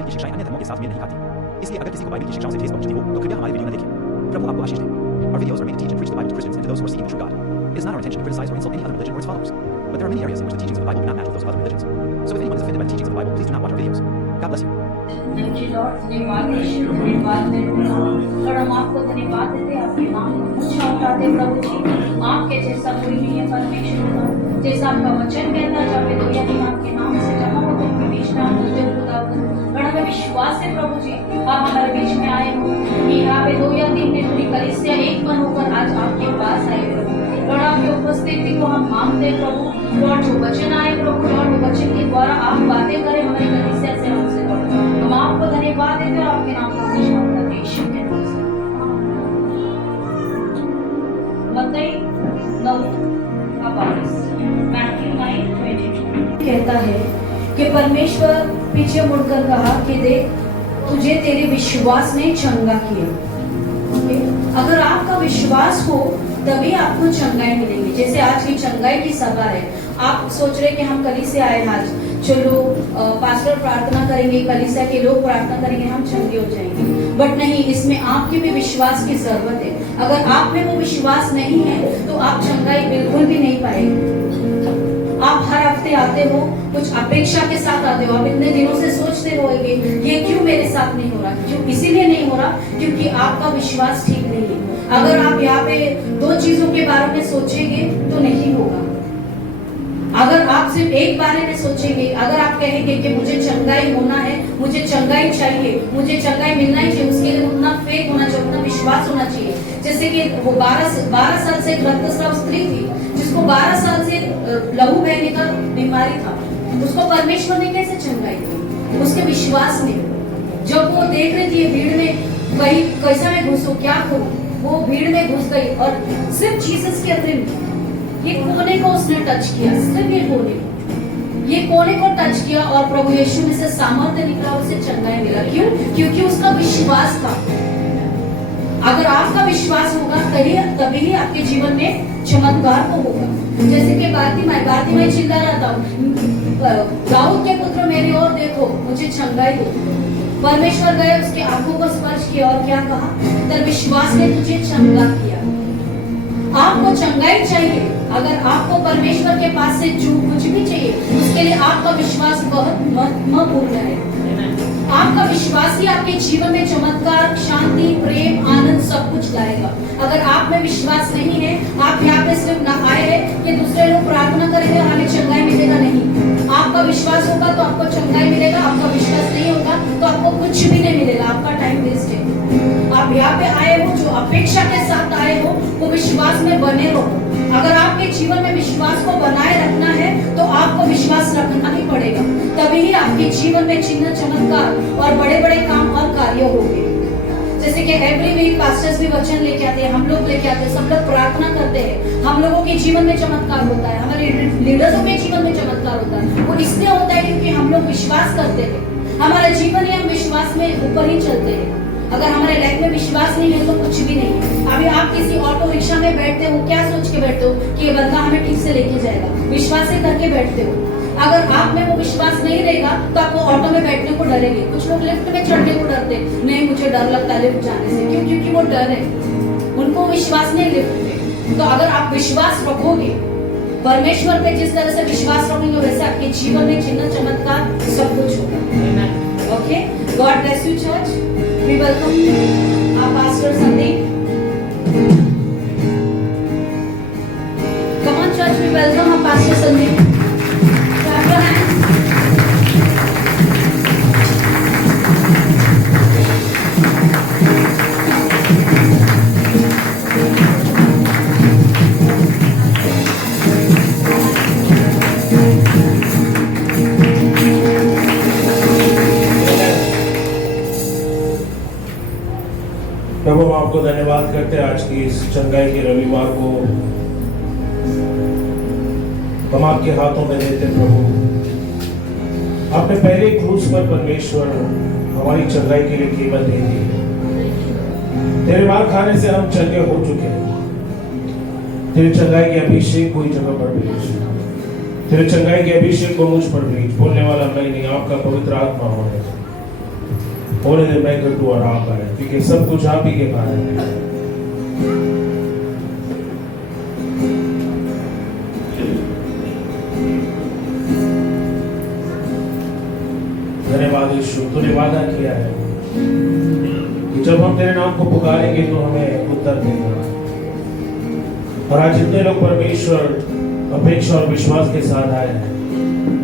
Bible की शिक्षाएं अन्य धर्मों के साथ मेल नहीं खाती। इसलिए अगर किसी को बाइबल की शिक्षाओं से ठेस पहुंचती हो तो कृपया हमारे वीडियो न देखें। प्रभु आपको आशीष दे। Our videos are made to teach and preach the Bible to Christians and to those who are seeking the true God. It is not our intention to criticize or insult any other religion or its followers. But there are many areas in which the teachings of the Bible do not match with those of other religions. So if anyone is offended by the teachings of the Bible, please do not watch our videos. God bless you. Thank you Lord, धन्यवाद यीशु, धन्यवाद मेरे पिता। और हम आपको धन्यवाद देते हैं, आपके नाम को ऊंचा उठाते प्रभु जी। आपके जैसा कोई नहीं है परमेश्वर का, जैसा आपका वचन कहता है जब दो यानी आपके नाम से जमा होकर उनके बीच में आप होते हो खुदावंद। और हमें विश्वास है प्रभु जी, आप हमारे बीच में आए हो कि यहाँ पे 2 या 3 दिन पूरी कलीसिया एक मन होकर आज आपके पास आए प्रभु। और आपकी उपस्थिति को हम मांगते हैं प्रभु। लॉर्ड जो वचन आए प्रभु, लॉर्ड वो वचन के द्वारा आप बातें करें हमारी कलीसिया से, हमसे लॉर्ड। हम आपको धन्यवाद देते हैं और आपके नाम को ऊंचा उठाते हैं यीशु के नाम से। मत्ती 9:22 मैथ्यू 9:22 कहता है कि परमेश्वर पीछे मुड़कर कहा कि देख तुझे तेरे विश्वास ने चंगा किया। अगर आपका विश्वास हो तभी आपको चंगाई मिलेगी। जैसे आज की चंगाई की सभा है, आप सोच रहे कि हम कलीसिया आए आज, चलो पास्टर प्रार्थना करेंगे, कलीसिया के लोग प्रार्थना करेंगे, हम चंगे हो जाएंगे। बट नहीं, इसमें आपके भी विश्वास की जरूरत है। अगर आप में वो विश्वास नहीं है तो आप चंगाई बिल्कुल भी नहीं पाएंगे। आप हर हफ्ते आते हो, कुछ अपेक्षा के साथ आते हो, आप इतने दिनों से सोचते रहोगे ये क्यों मेरे साथ नहीं हो रहा, क्यों इसीलिए नहीं हो रहा क्योंकि आपका विश्वास ठीक नहीं है। अगर आप यहाँ पे 2 चीजों के बारे में सोचेंगे तो नहीं होगा। अगर आप सिर्फ एक बारे में सोचेंगे, अगर आप कहेंगे कि मुझे चंगाई होना है, मुझे चंगाई चाहिए, मुझे चंगाई मिलना ही चाहिए, उसके लिए उतना फेथ होना चाहिए, उतना विश्वास होना चाहिए। जैसे कि वो 12 साल से एक रक्तस्राव स्त्री थी जिसको 12 साल से लहू बहने का बीमारी था, उसको परमेश्वर ने कैसे चंगाई दी? उसके विश्वास ने। जब वो देख रही थी भीड़ में कहीं कैसा मैं घुसूं, क्या करूं, वो भीड़ में घुस गई और सिर्फ जीसस के अंदर ये कोने को उसने टच किया, सिर्फ ये कोने को टच किया और प्रभु यीशु में से सामर्थ्य निकला, उसे चंगाई मिला। क्यों? क्योंकि उसका विश्वास था। अगर आपका विश्वास होगा तभी ही आपके जीवन में चमत्कार को होगा। जैसे कि बारतिमाई चिल्ला रहा था, दाऊद के पुत्र मेरी ओर देखो, मुझे चंगाई दो। परमेश्वर गए, उसकी आंखों को स्पर्श किया और क्या कहा? तेरे विश्वास ने तुझे चंगा किया। आपको चंगाई चाहिए, अगर आपको परमेश्वर के पास से जो कुछ भी चाहिए उसके लिए आपका विश्वास बहुत महत्वपूर्ण है। आपका विश्वास ही आपके जीवन में चमत्कार, शांति, प्रेम, आनंद सब कुछ लाएगा। अगर आप में विश्वास नहीं है, आप यहाँ पे सिर्फ ना आए हैं कि दूसरे लोग प्रार्थना करेंगे और हमें चंगाई मिलेगा, नहीं। आपका विश्वास होगा तो आपको चंगाई मिलेगा, आपका विश्वास नहीं होगा तो आपको कुछ भी नहीं मिलेगा, आपका टाइम वेस्ट है। आप यहाँ पे आए हो, जो अपेक्षा के साथ आए हो, वो विश्वास में बने रहो। अगर आपके जीवन में विश्वास को बनाए रखना है तो आपको विश्वास रखना ही पड़ेगा, तभी ही आपके जीवन में चिन्ह, चमत्कार और बड़े बड़े काम और कार्य होंगे। जैसे कि एवरी वीक पास्टर्स भी वचन लेके आते हैं, हम लोग लेके आते हैं, सब लोग प्रार्थना करते हैं, हम लोगों के जीवन में चमत्कार होता है, हमारे लीडर्सों के जीवन में चमत्कार होता है। वो इसलिए होता है क्योंकि हम लोग विश्वास करते हैं। हमारा जीवन ही हम विश्वास में ऊपर ही चलते हैं। अगर हमारे लाइफ में विश्वास नहीं है तो कुछ भी नहीं है। अभी आप किसी ऑटो रिक्शा में बैठते हो, क्या सोच के बैठते हो कि ये बंदा हमें ठीक से लेके जाएगा, विश्वास ही करके बैठते हो। अगर आप में वो विश्वास नहीं रहेगा तो आप वो ऑटो में बैठने को डरेंगे। कुछ लोग लिफ्ट में चढ़ने को डरते, नहीं मुझे डर लगता है लिफ्ट जाने से, क्यों? क्योंकि वो डर है, उनको विश्वास नहीं लिफ्ट में। तो अगर आप विश्वास रखोगे परमेश्वर पे, जिस तरह से विश्वास रखोगे वैसे आपके जीवन में चिन्ह, चमत्कार सब कुछ होगा। Okay, God bless you church. We welcome our pastor Sandeep. Come on church, we welcome our pastor Sandeep. Clap your hands. प्रभु हम आपको धन्यवाद करते हैं आज की इस चंगाई के रविवार को हम आपके हाथों में देते प्रभु। आपने पहले क्रूस पर परमेश्वर हमारी चंगाई के लिए कीमत दे दी। तेरे मार खाने से हम चंगे हो चुके हैं। तेरे चंगाई के अभिषेक कोई जगह पर भेज, तेरे चंगाई के अभिषेक को मुझ पर भेज। बोलने वाला मैं नहीं, आपका पवित्र आत्मा होने। होने दे मैं कर तू आराम पाए, क्योंकि सब कुछ आप ही के कारण है। धन्यवाद यीशु, तूने वादा किया है कि जब हम तेरे नाम को पुकारेंगे तो हमें उत्तर देगा। और आज जितने लोग परमेश्वर अपेक्षा और विश्वास के साथ आए हैं,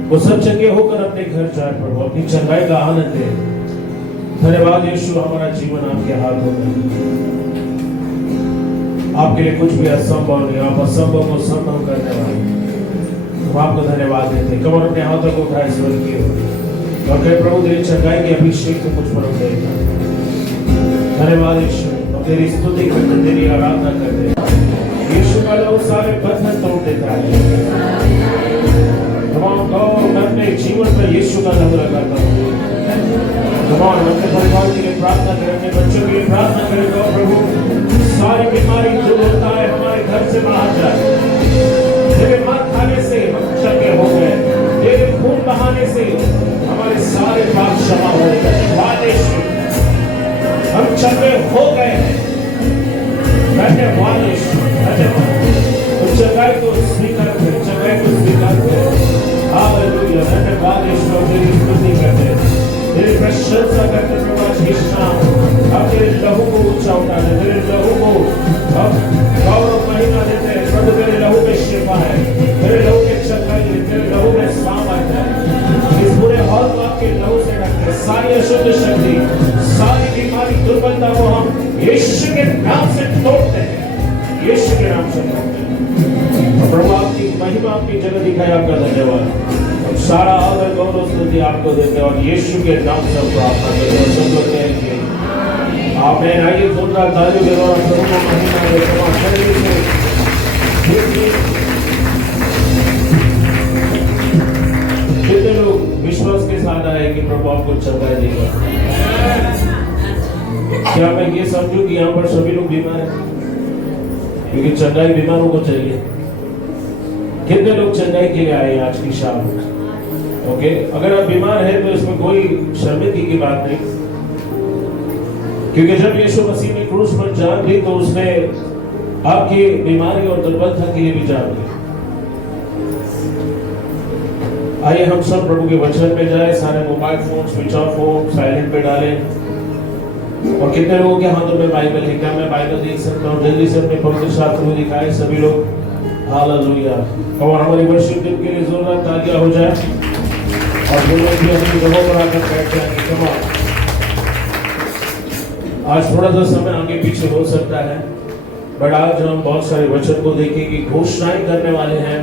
वो सब चंगे होकर अपने घर जाए प्रभु, अपनी चंगाई का आनंद ले। धन्यवाद यीशु, हमारा जीवन आपके हाथों में, आपके लिए कुछ भी असंभव नहीं, आप असंभव को संभव करने वाले। हम आपको धन्यवाद देते हैं। कमर अपने हाथों को उठाए स्वर किए और कहे प्रभु तेरी चंगाई के अभिषेक को मुझ पर देगा। धन्यवाद यीशु, हम तेरी स्तुति करते, तेरी आराधना करते। यीशु का लहू सारे बंधन तोड़ देता है। तमाम गौर मैं अपने जीवन पर यीशु का लहू लगाता हूँ। तमाम अपने परिवार के लिए प्रार्थना करें, अपने बच्चों के लिए प्रार्थना करें। गौ प्रभु सारी बीमारी जो होता है हमारे घर से बाहर जाए। तेरे मार खाने से हम चंगे हो गए, तेरे खून बहाने से हमारे सारे पाप क्षमा हो गए। हम चंगे हो गए हैं। धन्यवाद यीशु, धन्यवाद। चंगाई को स्वीकार करें, चंगाई को स्वीकार करें। हालेलुया, धन्यवाद यीशु, तेरी स्तुति करते हैं, तेरी प्रशंसा करते हैं। प्रभु इस शाम आप तेरे लहू को ऊंचा उठाते हैं, तेरे लहू को अब गौरव महिमा देते हैं। प्रभु तेरे लहू में शिफा है, तेरे लहू में चंगाई है, तेरे लहू में सामर्थ है। इस पूरे हॉल को आपके लहू से ढकते, सारी अशुद्ध शक्ति, सारी बीमारी, दुर्बलता को हम यीशु के नाम से तोड़ते हैं, यीशु के नाम से तोड़ते हैं। प्रभु आपकी महिमा अपनी जगह दिखाए, आपका धन्यवाद। हम सारा आदर गौरव स्तुति आपको देते हैं और यीशु के नाम से प्रार्थना करते हैं, सब करते हैं कि आमीन। आइए जोरदार तालियों के द्वारा प्रभु को महिमा दें। कितने लोग विश्वास के साथ आए कि प्रभु आपको चंगाई देगा? क्या मैं ये समझूं कि यहाँ पर सभी लोग बीमार हैं? क्योंकि चंगाई बीमारों को चाहिए। कितने लोग चंगाई के लिए आए आज की शाम? ओके, अगर आप बीमार हैं तो इसमें कोई शर्मिंदगी की बात नहीं, क्योंकि जब यीशु मसीह ने क्रूस पर जान दी तो उसने आपकी बीमारी और दुर्बलता के लिए भी जान दी। आइए हम सब प्रभु के वचन में जाए। सारे मोबाइल फोन स्विच ऑफ हो, साइलेंट पे डालें। और कितने लोगों के हाथों में बाइबल है? क्या मैं बाइबल देख सकता हूँ? जल्दी से अपने पवित्र शास्त्र में दिखाए सभी लोग। हालेलुया। और हमारी वर्शिप टीम के लिए जोरदार तालियां हो जाए और वो लोग भी अपनी जगहों पर आकर बैठ जाएंगे। Come on. आज थोड़ा सा समय आगे पीछे हो सकता है, बट आज हम बहुत सारे वचन को देखेंगे, घोषणाएं करने वाले हैं,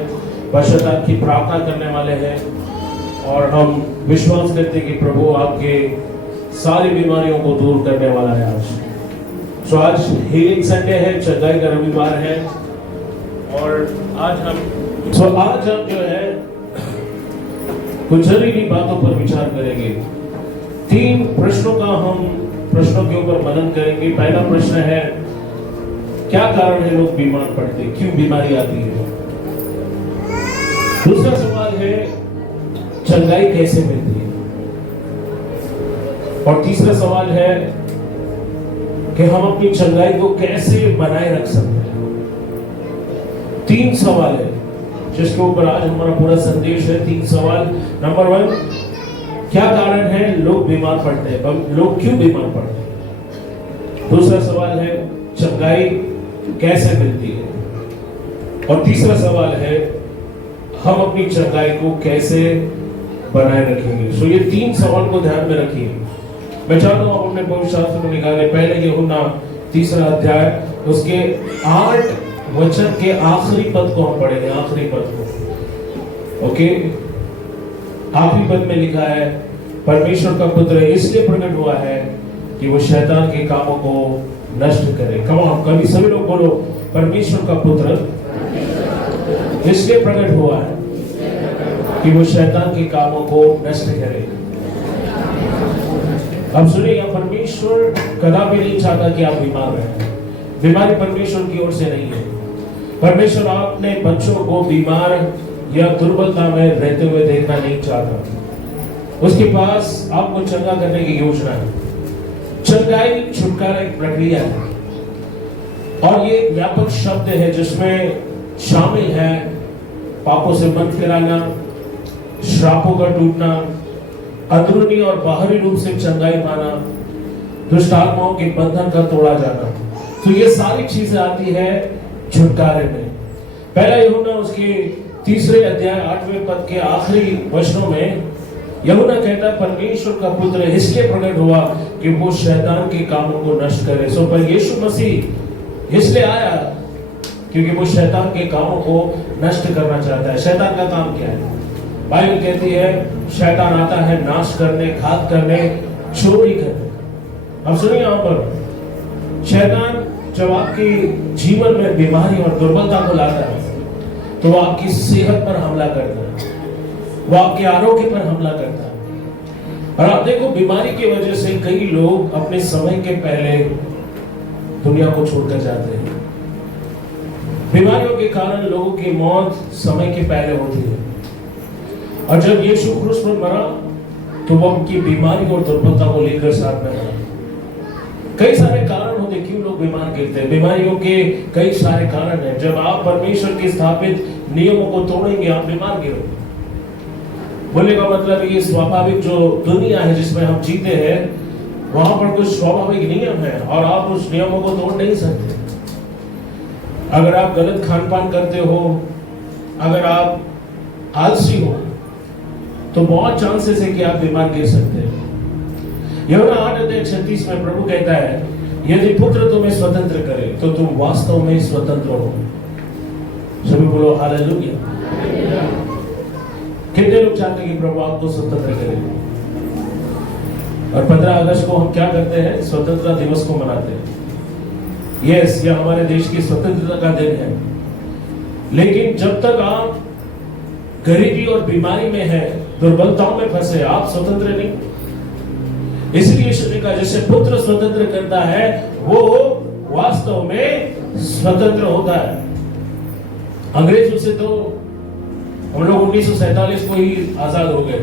पश्चाताप की प्रार्थना करने वाले हैं और हम विश्वास करते हैं कि प्रभु आपके सारी बीमारियों को दूर करने वाला है। आज आज हीलिंग संडे है, चंगाई का रविवार है और आज हम जो है कुछ जरूरी बातों पर विचार करेंगे। 3 प्रश्नों का हम प्रश्नों के ऊपर मनन करेंगे। पहला प्रश्न है, क्या कारण है लोग बीमार पड़ते, क्यों बीमारी आती है? दूसरा सवाल है, चंगाई कैसे मिलती है? और तीसरा सवाल है कि हम अपनी चंगाई को कैसे बनाए रख सकते हैं। 3 सवाल है जिसके ऊपर आज हमारा पूरा संदेश है। 3 सवाल। नंबर 1, क्या कारण है लोग बीमार पड़ते हैं, लोग क्यों बीमार पड़ते हैं? दूसरा सवाल है, चंगाई कैसे मिलती है? और तीसरा सवाल है, हम अपनी चंगाई को कैसे बनाए रखेंगे। सो ये 3 सवाल को ध्यान में रखिए। मैं चाहता हूं आप अपने पवित्र शास्त्र को निकालें। पहले यूहन्ना 3 अध्याय उसके 8 वचन के आखिरी पद को हम पढ़ेंगे। आखिरी पद को, ओके। आखिरी पद में लिखा है, परमेश्वर का पुत्र इसलिए प्रकट हुआ है कि वो शैतान के कामों को नष्ट करे। कम ऑन, कभी सभी लोग बोलो, परमेश्वर का पुत्र इसलिए प्रकट हुआ है कि वो शैतान के कामों को नष्ट करे। अब सुनिएगा, परमेश्वर कदापि नहीं चाहता कि आप बीमार रहें। बीमारी परमेश्वर की ओर से नहीं है। परमेश्वर अपने बच्चों को बीमार या दुर्बलता में रहते हुए देखना नहीं चाहता। उसके पास आपको चंगा करने की योजना है। चंगाई छुटकारा एक प्रक्रिया है और ये व्यापक शब्द है जिसमें शामिल है पापों से मन फिराना, श्रापों का टूटना, अंदरूनी और बाहरी रूप से चंगाई पाना, दुष्ट आत्माओं के बंधन का तोड़ा जाना। तो ये सारी चीजें आती है छुटकारे में। पहला यूहन्ना उसके 3 अध्याय 8वें पद के आखिरी वचनों में यूहन्ना कहता है परमेश्वर का पुत्र इसलिए प्रकट हुआ कि वो शैतान के कामों को नष्ट करे। सो पर यीशु मसीह इसलिए आया क्योंकि वो शैतान के कामों को नष्ट करना चाहता है। शैतान का काम क्या है? बाइबल कहती है शैतान आता है नाश करने, घात करने, चोरी करने। अब सुनिए यहाँ पर शैतान जब आपके जीवन में बीमारी और दुर्बलता को लाता है तो वो आपकी सेहत पर हमला करता है, वो आपके आरोग्य पर हमला करता है। और आप देखो बीमारी की वजह से कई लोग अपने समय के पहले दुनिया को छोड़कर जाते हैं। बीमारियों के कारण लोगों की मौत समय के पहले होती है। और जब यीशु क्रूस पर मरा तो वो उनकी बीमारी और दुर्बलता को लेकर साथ में मरा। कई सारे कारण होते क्यों लोग बीमार गिरते हैं। बीमारियों के कई सारे कारण हैं। जब आप परमेश्वर के स्थापित नियमों को तोड़ेंगे आप बीमार गिरोगे। बोलने का मतलब ये स्वाभाविक जो दुनिया है जिसमें हम जीते हैं वहां पर कुछ स्वाभाविक नियम है और आप उस नियमों को तोड़ नहीं सकते। अगर आप गलत खान पान करते हो, अगर आप आलसी हो तो बहुत चांसेस है कि आप बीमार गिर सकते हैं। यूहन्ना 8:36 में प्रभु कहता है यदि पुत्र तुम्हें स्वतंत्र करे तो तुम वास्तव में स्वतंत्र हो। सभी बोलो हालेलुया। कितने लोग चाहते हैं कि प्रभु आपको स्वतंत्र करे? और 15 अगस्त को हम क्या करते हैं? स्वतंत्रता दिवस को मनाते हैं। यस, यह हमारे देश की स्वतंत्रता का दिन है। लेकिन जब तक आप गरीबी और बीमारी में है, दुर्बलताओं में फंसे, आप स्वतंत्र नहीं। इसलिए यीशु ने कहा जैसे पुत्र स्वतंत्र करता है वो वास्तव में स्वतंत्र होता है। अंग्रेजों से तो हम लोग 1947 को ही आजाद हो गए,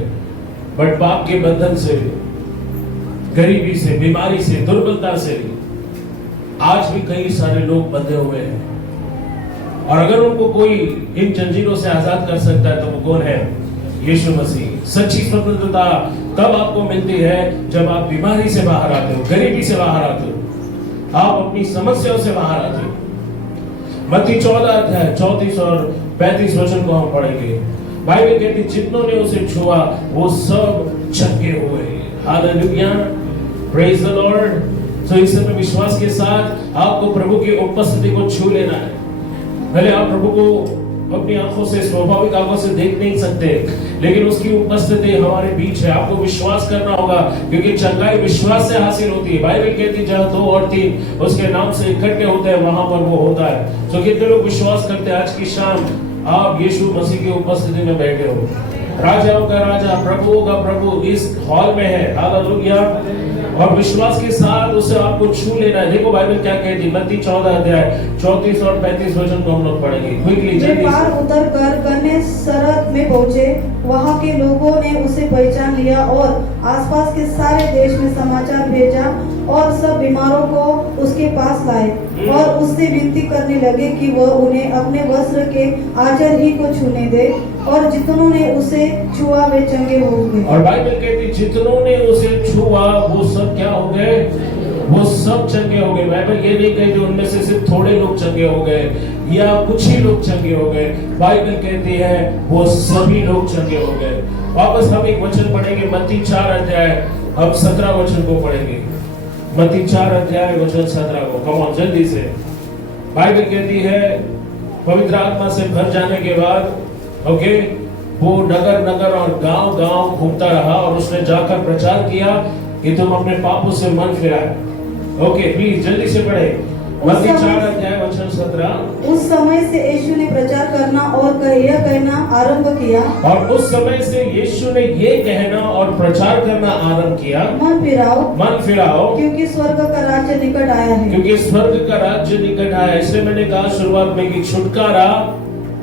बट पाप के बंधन से, गरीबी से, बीमारी से, दुर्बलता से आज भी कई सारे लोग बंधे हुए हैं। और अगर उनको कोई इन जंजीरों से आजाद कर सकता है तो वो कौन है? यीशु मसीह। सच्ची स्वतंत्रता तब आपको मिलती है जब आप बीमारी से बाहर आते हो, गरीबी से बाहर आते हो, आप अपनी समस्याओं से बाहर आते हो। मत्ती 14 अध्याय 34 और 35 वचन को हम पढ़ेंगे। बाइबल कहती जितनों ने उसे छुआ वो सब चंगे हुए। Hallelujah, praise the Lord. तो इस समय विश्वास के साथ आपको प्रभु की उपस्थिति को छू लेना है। भले आप प्रभु को अपनी आंखों से, स्वाभाविक आंखों से देख नहीं सकते, लेकिन उसकी उपस्थिति हमारे बीच है। आपको विश्वास करना होगा क्योंकि चंगाई विश्वास से हासिल होती है। बाइबल कहती जहां 2 और 3 उसके नाम से इकट्ठे होते हैं वहां पर वो होता है। तो कितने लोग विश्वास करते हैं आज की शाम आप यीशु मसीह की उपस्थिति में बैठे हो? राजाओं का राजा, प्रभुओं का प्रभु इस हॉल में है। हालेलुया। और विश्वास के साथ उसे आपको छू लेना है। देखो बाइबल क्या कहती है, मत्ती 14 अध्याय 34 और 35 वचन को हम लोग पढ़ेंगे क्विकली जल्दी। पार उतर कर गन्नेसरत में पहुंचे, वहां के लोगों ने उसे पहचान लिया और आसपास के सारे देश में समाचार भेजा और सब बीमारों को उसके पास लाए और उससे विनती करने लगे कि वह उन्हें अपने वस्त्र के आंचल ही को छूने दे, और जितनों ने उसे छुआ वे चंगे हो गए। और बाइबल कहती जितनों ने उसे छुआ वो सब क्या हो गए? वो सब चंगे हो गए। बाइबल ये नहीं कहती उनमें से सिर्फ थोड़े लोग चंगे हो गए या कुछ ही लोग चंगे हो गए। बाइबल कहती है वो सभी लोग चंगे हो गए। वापस हम एक वचन पढ़ेंगे मत्ती 4 अध्याय, अब 17 वचन को पढ़ेंगे। मत्ती 4 अध्याय वचन 17 को, कम ऑन जल्दी से। बाइबल कहती है पवित्र आत्मा से भर जाने के बाद ओके वो नगर नगर और गांव गांव घूमता रहा और उसने जाकर प्रचार किया कि तुम अपने पापों से मन फिराए। ओके प्लीज जल्दी से पढ़े मत्ती 4 अध्याय वचन 17। उस समय से यीशु ने प्रचार करना और यह कहना आरंभ किया, और उस समय से यीशु ने ये कहना और प्रचार करना आरंभ किया, मन फिराओ क्योंकि स्वर्ग का राज्य निकट आया है। क्योंकि स्वर्ग का राज्य निकट आया है। इसलिए मैंने कहा शुरुआत में कि छुटकारा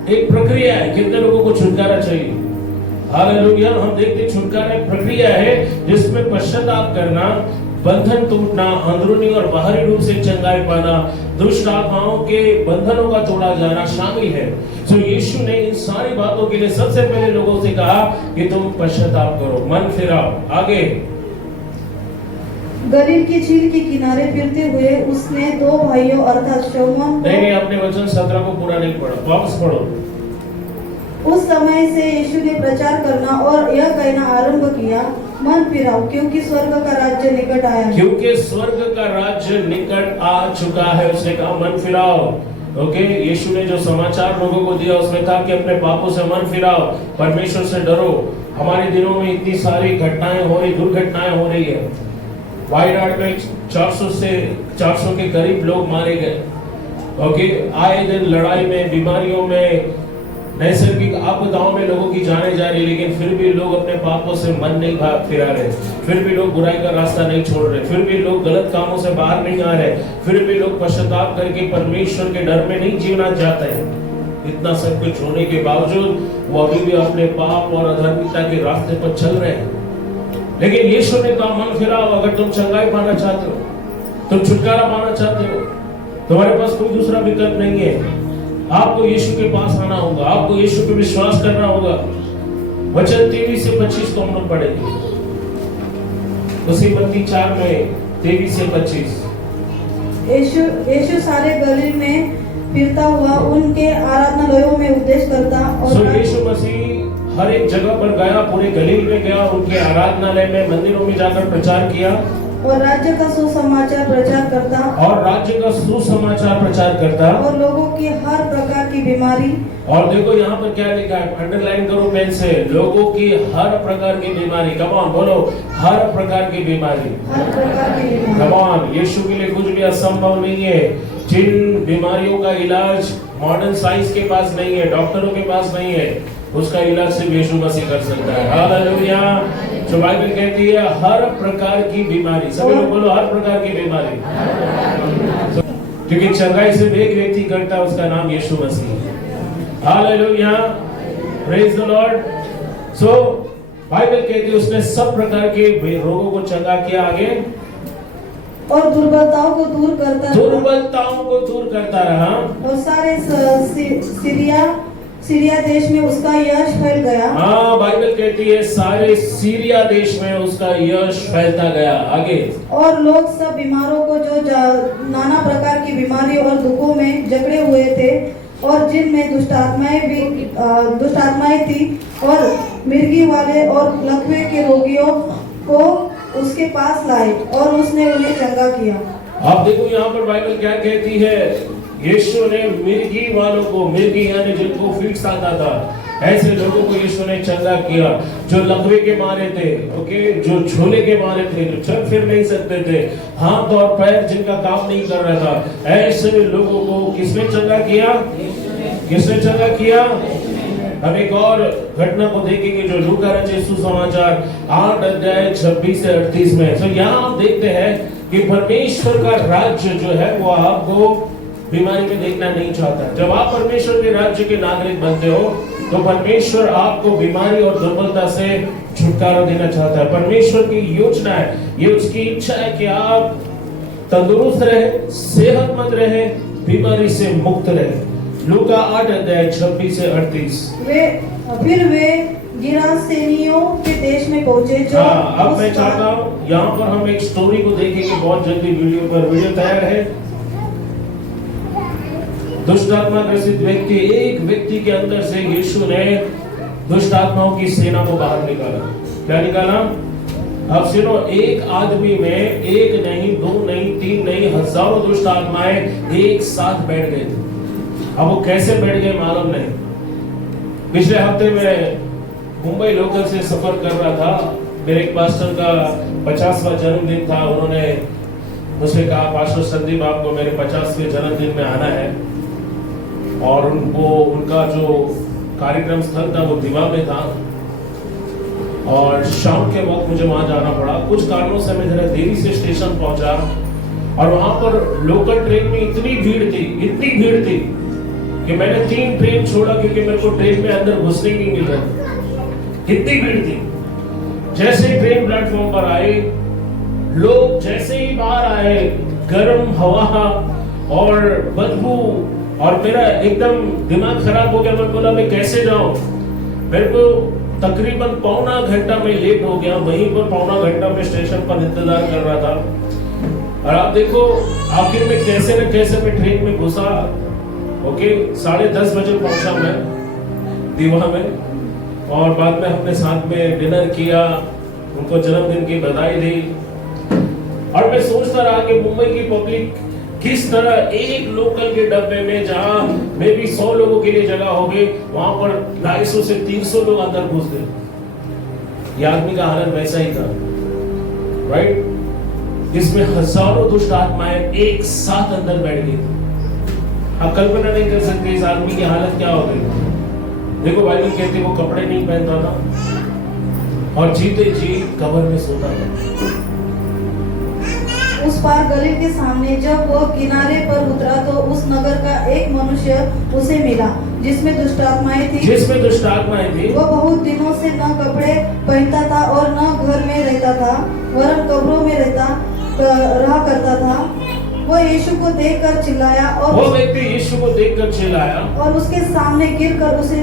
एक प्रक्रिया है। कितने लोगों को छुटकारा चाहिए? हालेलुया। हम देखते छुटकारा एक प्रक्रिया है जिसमें पश्चाताप करना, बंधन टूटना, अंदरूनी और बाहरी रूप से चंगाई पाना, दुष्ट आत्माओं के बंधनों का तोड़ा जाना शामिल है। तो यीशु ने इन सारी बातों के लिए सबसे पहले लोगों से कहा कि तुम पश्चाताप करो, मन फिराओ। आगे गलील की झील के किनारे फिरते हुए उसने दो भाइयों अर्थात शमौन नहीं, अपने वचन 17 को पूरा नहीं पढ़ा, वापस पढ़ो। उस समय से यीशु ने प्रचार करना और यह कहना आरंभ किया, मन फिराओ क्योंकि स्वर्ग का राज्य निकट आया है। क्योंकि स्वर्ग का राज्य निकट आ चुका है। उसने कहा मन फिराओ। ओके, यीशु ने जो समाचार लोगों को दिया उसमें कहा कि अपने पापों से मन फिराओ, परमेश्वर से डरो। हमारे दिनों में इतनी सारी घटनाएं हो रही, दुर्घटनाएं हो रही है। वायनाड में 400 के करीब लोग मारे गए। ओके, आए दिन लड़ाई में, बीमारियों में, नैसर्गिक आपदाओं में लोगों की जाने जा रही, लेकिन फिर भी लोग अपने पापों से मन नहीं फिरा रहे, फिर भी लोग बुराई का रास्ता नहीं छोड़ रहे, फिर भी लोग गलत कामों से बाहर नहीं आ रहे, फिर भी लोग पश्चाताप करके परमेश्वर के डर में नहीं जीना चाहते हैं। इतना सब कुछ होने के बावजूद वो अभी भी अपने पाप और अधर्मिता के रास्ते पर चल रहे हैं। लेकिन यीशु ने कहा मन फिराओ। अगर तुम चंगाई पाना चाहते हो, तुम छुटकारा पाना चाहते हो, तुम्हारे पास कोई दूसरा विकल्प नहीं है। आपको यीशु के पास आना होगा, आपको यीशु पे विश्वास करना होगा। वचन 23 से 25 को हम लोग पढ़ेंगे, उसी मत्ती 4 में 23 से 25। यीशु सारे गलील में फिरता हुआ उनके आराधनालयों में उपदेश करता और यीशु मसीह हर एक जगह पर गया, पूरे गलील में गया, उनके आराधनालय में, मंदिरों में जाकर प्रचार किया और राज्य का सुसमाचार प्रचार करता और लोगों की हर प्रकार की बीमारी। और देखो यहाँ पर क्या लिखा है, अंडरलाइन करो पेन से, लोगों की हर प्रकार की बीमारी। कम ऑन बोलो, हर प्रकार की बीमारी। कम ऑन, यीशु के लिए कुछ भी असंभव नहीं है। जिन बीमारियों का इलाज मॉडर्न साइंस के पास नहीं है, डॉक्टरों के पास नहीं है, उसका इलाज सिर्फ यीशु मसीह कर सकता है। हालेलुया। जो बाइबल कहती है हर प्रकार की बीमारी, सभी लोग बोलो हर प्रकार की बीमारी। क्योंकि चंगाई से एक व्यक्ति करता है, उसका नाम Yeshu Masih. Hallelujah, praise the Lord. So Bible कहती है उसने सब प्रकार के रोगों को चंगा किया। आगे, और दुर्बलताओं को दूर करता रहा और सारे सीरिया देश में उसका यश फैल गया। हाँ, बाइबल कहती है सारे सीरिया देश में उसका यश फैलता गया। आगे, और लोग सब बीमारों को जो नाना प्रकार की बीमारी और दुखों में जकड़े हुए थे और जिनमें दुष्ट आत्माएं थी और मिर्गी वाले और लकवे के रोगियों को उसके पास लाए और उसने उन्हें चंगा किया। आप देखो यहाँ पर बाइबल क्या कहती है, यीशु ने मिर्गी वालों को, मिर्गी यानी जिनको फिट्स आता था, ऐसे लोगों को यीशु ने चंगा किया। जो लकवे के मारे थे, ओके, जो झोले के मारे थे, जो चल फिर नहीं सकते थे, हाथ और पैर जिनका काम नहीं कर रहा था, ऐसे लोगों को किसने चंगा किया? किसने चंगा किया? हम एक और घटना को देखेंगे जो लूका रचित सुसमाचार 8 अध्याय 26 से 38 में। तो यहाँ हम देखते हैं कि परमेश्वर का राज्य जो है वो आपको बीमारी में देखना नहीं चाहता। जब आप परमेश्वर के राज्य के नागरिक बनते हो तो परमेश्वर आपको बीमारी और दुर्बलता से छुटकारा देना चाहता है। परमेश्वर की योजना है, ये उसकी इच्छा है कि आप तंदुरुस्त रहे, सेहतमंद रहे, बीमारी से मुक्त रहे। लूका 8 अध्याय 26 से 38। फिर वे गिरासेनियों के देश में पहुंचे। जो अब मैं चाहता हूँ यहाँ पर हम एक स्टोरी को देखेंगे बहुत जल्दी। वीडियो तैयार है। दुष्ट आत्मा ग्रसित व्यक्ति, एक व्यक्ति के अंदर से यीशु ने दुष्ट आत्माओं की सेना को बाहर निकाला। क्या निकाला? अब सुनो, एक आदमी में एक नहीं, दो नहीं, तीन नहीं, हजारों दुष्ट आत्माएं एक साथ बैठ गए थे। अब वो कैसे बैठ गए मालूम नहीं। पिछले हफ्ते में मुंबई लोकल से सफर कर रहा था। मेरे एक पास्टर का 50वां जन्मदिन था। उन्होंने मुझसे कहा, पास्टर संदीप आपको मेरे 50वें जन्मदिन में आना है। और उनको उनका जो कार्यक्रम स्थल था वो दीवा में था और शाम के वक्त मुझे वहां जाना पड़ा। कुछ कारणों से मैं जरा देरी से स्टेशन पहुंचा और वहां पर लोकल ट्रेन में इतनी भीड़ थी कि मैंने 3 ट्रेन छोड़ा क्योंकि मेरे को ट्रेन में अंदर घुसने नहीं मिल रहा। कितनी भीड़ थी। जैसे ट्रेन प्लेटफॉर्म पर आई, लोग जैसे ही बाहर आए, गर्म हवा और बदबू, और मेरा एकदम दिमाग खराब हो गया। मैं बोला मैं कैसे जाऊं। मेरे को तकरीबन पौना घंटा में लेट हो गया। वहीं पर पौना घंटा में स्टेशन पर इंतजार कर रहा था। और आप देखो आखिर में कैसे न कैसे मैं ट्रेन में घुसा। ओके, 10:30 बजे पहुंचा मैं दीवा में, और बाद में हमने साथ में डिनर किया, उनको जन्मदिन की बधाई दी। और मैं सोचता रहा कि मुंबई की पब्लिक किस तरह एक लोकल के डब्बे में जहां मे भी 100 लोगों के लिए जगह होगी, वहां पर 250 से 300 लोग अंदर घुस गए। ये आदमी का हालत वैसा ही था, राइट। इसमें हजारों दुष्ट आत्माएं एक साथ अंदर बैठ गई थी। आप कल्पना नहीं कर सकते इस आदमी की हालत क्या हो गई। देखो बाइबल कहती वो कपड़े नहीं पहनता था और जीते जी कब्र में सोता था। उस पार गली के सामने जब वह किनारे पर उतरा तो उस नगर का एक मनुष्य उसे मिला जिसमें दुष्ट आत्माएं थी। वह बहुत दिनों से न कपड़े पहनता था और न घर में रहता था, वरन कब्रों में रहा करता था। वो यीशु को देखकर चिल्लाया और वो व्यक्ति यीशु को देखकर चिल्लाया और उसके सामने गिरकर उसे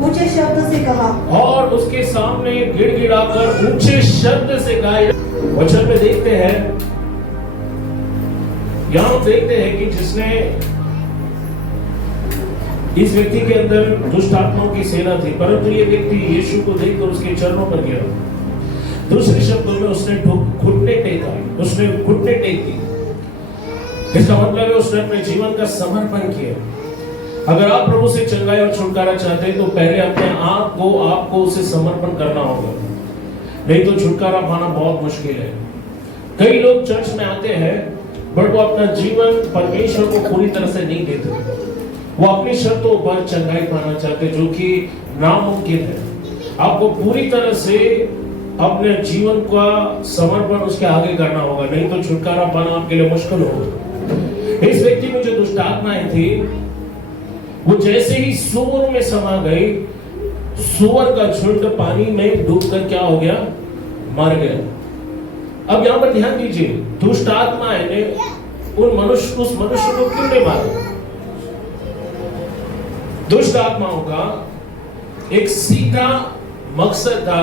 ऊंचे शब्द से कहा, और उसके सामने गिड़गिड़ाकर ऊंचे शब्द से कहा। वचन में देखते हैं, यहां देखते हैं कि जिसने इस व्यक्ति के अंदर दुष्ट आत्माओं की सेना थी, परंतु ये व्यक्ति यीशु को देखकर उसके चरणों पर गिरा। दूसरे शब्दों में उसने घुटने टेक दी। इसका मतलब है उसने अपने जीवन का समर्पण किया। अगर आप प्रभु से चंगाई और छुटकारा चाहते हैं तो पहले अपने आप को आपको उसे समर्पण करना होगा, नहीं तो छुटकारा पाना बहुत मुश्किल है। कई लोग चर्च में आते हैं बट वो अपना जीवन परमेश्वर को पूरी तरह से नहीं देते। वो अपनी शर्तों पर चंगाई पाना चाहते, जो कि नामुमकिन है। आपको पूरी तरह से अपने जीवन का समर्पण उसके आगे करना होगा, नहीं तो छुटकारा पाना आपके लिए मुश्किल होगा। इस व्यक्ति में जो दुष्ट आत्माएं थी वो जैसे ही सुअर में समा गई, सुअर का झुंड पानी में डूबकर क्या हो गया, मर गया। अब यहां पर ध्यान दीजिए, दुष्ट आत्माएं ने उस मनुष्य को क्यों नहीं मारा। दुष्ट आत्माओं का एक सीधा मकसद था,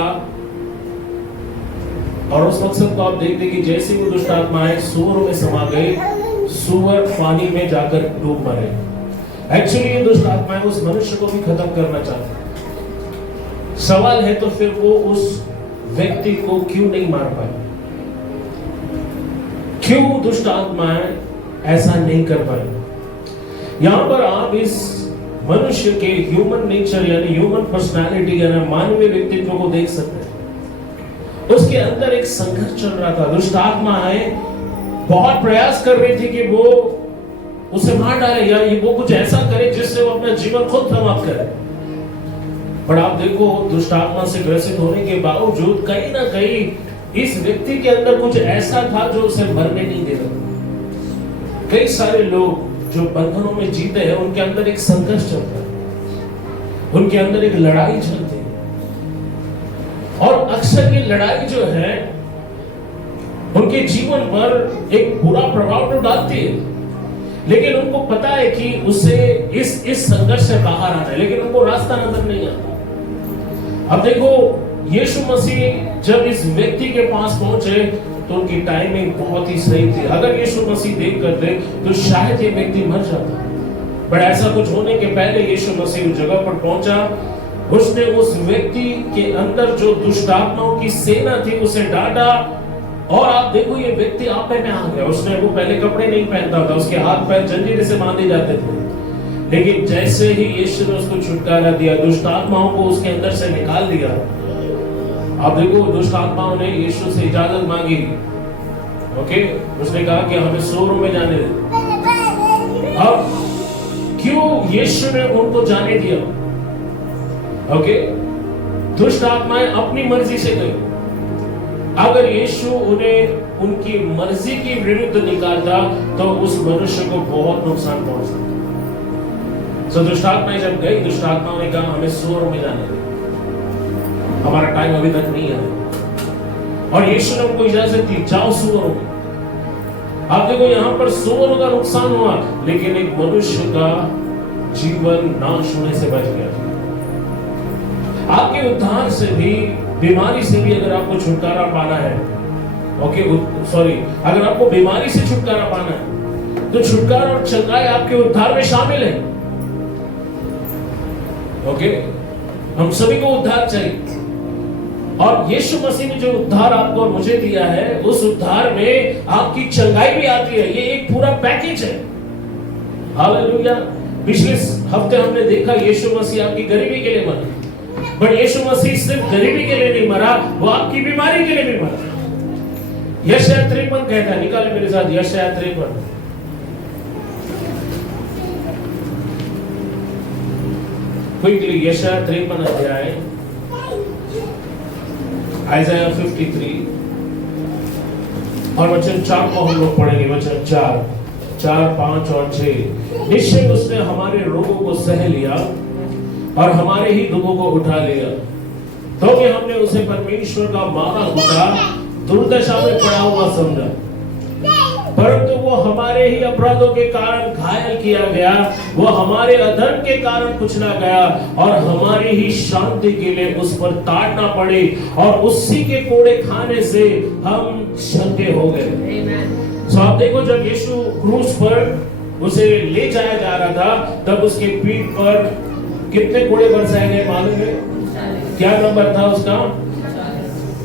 और उस मकसद को आप देखते कि जैसे वो दुष्ट आत्माएं सुअरों में समा गई, सुअर पानी में जाकर डूब मरे। एक्चुअली ये दुष्ट आत्माएं उस मनुष्य को भी खत्म करना चाहते। सवाल है तो फिर वो उस व्यक्ति को क्यों नहीं मार पाए? क्यों दुष्ट आत्माएं ऐसा नहीं कर पाए? यहां पर आप इस मनुष्य के ह्यूमन नेचर यानी ह्यूमन पर्सनालिटी यानी मानवीय व्यक्तित्व को देख सकते हैं। उसके अंदर एक संघर्ष चल रहा था। दुष्ट आत्माएं बहुत प्रयास कर रही थी कि वो उसे मार डाले या वो कुछ ऐसा करे जिससे वो अपना जीवन खुद समाप्त करे। पर आप देखो, दुष्ट आत्मा से ग्रसित होने के बावजूद कहीं ना कहीं इस व्यक्ति के अंदर कुछ ऐसा था जो उसे मरने नहीं दे रहा। कई सारे लोग जो बंधनों में जीते हैं उनके अंदर एक संघर्ष चलता है, उनके अंदर एक लड़ाई चलती है, और अक्सर ये लड़ाई जो है उनके जीवन पर एक बुरा प्रभाव तो डालती है, लेकिन उनको पता है कि उसे इस संघर्ष से बाहर आना है, लेकिन उनको रास्ता नजर नहीं आता। अब देखो, यीशु मसीह जब इस व्यक्ति के पास पहुंचे तो उनकी टाइमिंग बहुत ही सही थी। अगर यीशु मसीह देर करते तो शायद ये व्यक्ति मर जाता, पर ऐसा कुछ होने के पहले यीशु मसीह उस जगह पर पहुंचा। उसने उस व्यक्ति के अंदर जो दुष्ट आत्माओं की सेना थी उसे डांटा, और आप देखो ये व्यक्ति आपे में आ गया। उसने वो पहले कपड़े नहीं पहनता था, उसके हाथ पैर जंजीर से बांधे जाते थे, लेकिन जैसे ही यीशु ने उसको छुटकारा दिया, दुष्ट आत्माओं को उसके अंदर से निकाल दिया। आप देखो, दुष्ट आत्माओं ने यीशु से इजाजत मांगी। ओके, उसने कहा कि हमें शोरूम में जाने दे। अब क्यों यीशु ने उनको जाने दिया? ओके, दुष्ट आत्माएं अपनी मर्जी से गई। अगर यीशु उन्हें उनकी मर्जी की विरुद्ध निकालता तो उस मनुष्य को बहुत नुकसान पहुंचता। तो दुष्ट आत्माएं जब गई, दुष्ट आत्माओं ने कहा हमें शोरूम में जाने दे, हमारा टाइम अभी तक नहीं है। और यीशु ने हमको इजाजत दी, जाओ सुअरों में। आप देखो यहाँ पर सुअरों का नुकसान हुआ, लेकिन एक मनुष्य का जीवन नाश होने से बच गया। आपके उद्धार से भी, बीमारी से भी अगर आपको छुटकारा पाना है, अगर आपको बीमारी से छुटकारा पाना है, तो छुटकारा और चंगाई आपके उद्धार में शामिल है। हम सभी को उद्धार चाहिए, और यीशु मसीह ने जो उद्धार आपको और मुझे दिया है, उस उद्धार में आपकी चंगाई भी आती है। ये एक पूरा पैकेज है। हालेलुया। पिछले हफ्ते हमने देखा यीशु मसीह आपकी गरीबी के लिए मरा, बट यीशु मसीह सिर्फ गरीबी के लिए नहीं मरा, वो आपकी बीमारी के लिए भी मरा। यशायाह 53 कहता है, निकाले मेरे साथ यशायाह 53। क्विकली यशायाह 53 अध्याय, आइज़ाया 53 और वचन 4 को हम लोग पढ़ेंगे। वचन 4, 5 और 6। निश्चय उसने हमारे रोगों को सह लिया और हमारे ही दुखों को उठा लिया, तो भी हमने उसे परमेश्वर का मारा हुआ, दुर्दशा में पड़ा हुआ समझा। परंतु वो हमारे ही अपराधों के कारण घायल किया गया, वो हमारे अधर्म के कारण कुचला गया, और हमारी ही शांति के लिए उस पर ताड़ना पड़ी, और उसी के कोड़े खाने से हम चंगे हो गए। सो आप देखो, जब यीशु क्रूस पर उसे ले जाया जा रहा था, तब उसके पीठ पर कितने कोड़े बरसाए गए मालूम है? क्या नंबर था उसका?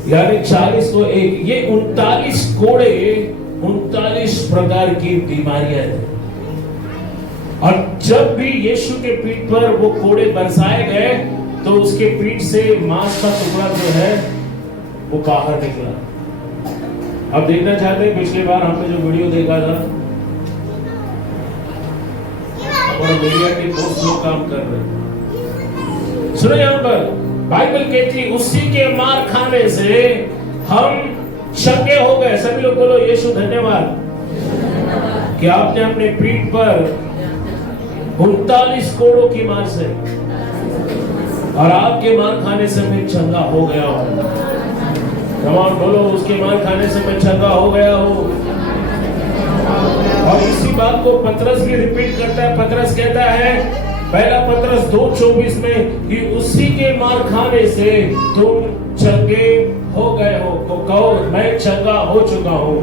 यानी 40 को 1। ये 39 कोड़े 39 प्रकार की बीमारियां हैं। और जब भी यीशु के पीठ पर वो कोड़े बरसाए गए, तो उसके पीठ से मांस का टुकड़ा जो है वो बाहर निकला। अब देखना चाहते हैं, पिछली बार हमने जो वीडियो देखा था, हमारा मीडिया के बहुत लोग काम कर रहे हैं। सुनो, यहाँ पर बाइबल कहती, उसी के मार खाने से हम चंगे हो गए। सभी लोग बोलो यीशु धन्यवाद कि आपने अपने पीठ पर 39 कोड़ों की मार से, और आपके मार खाने से मैं चंगा हो गया हूं। कमान बोलो, उसके मार खाने से मैं चंगा हो गया हूं। और इसी बात को पतरस भी रिपीट करता है। पतरस कहता है, पहला पतरस 2:24 में, कि उसी के मार खाने से तुम चंगे हो गए हो। तो कहो, मैं चंगा हो चुका हूं।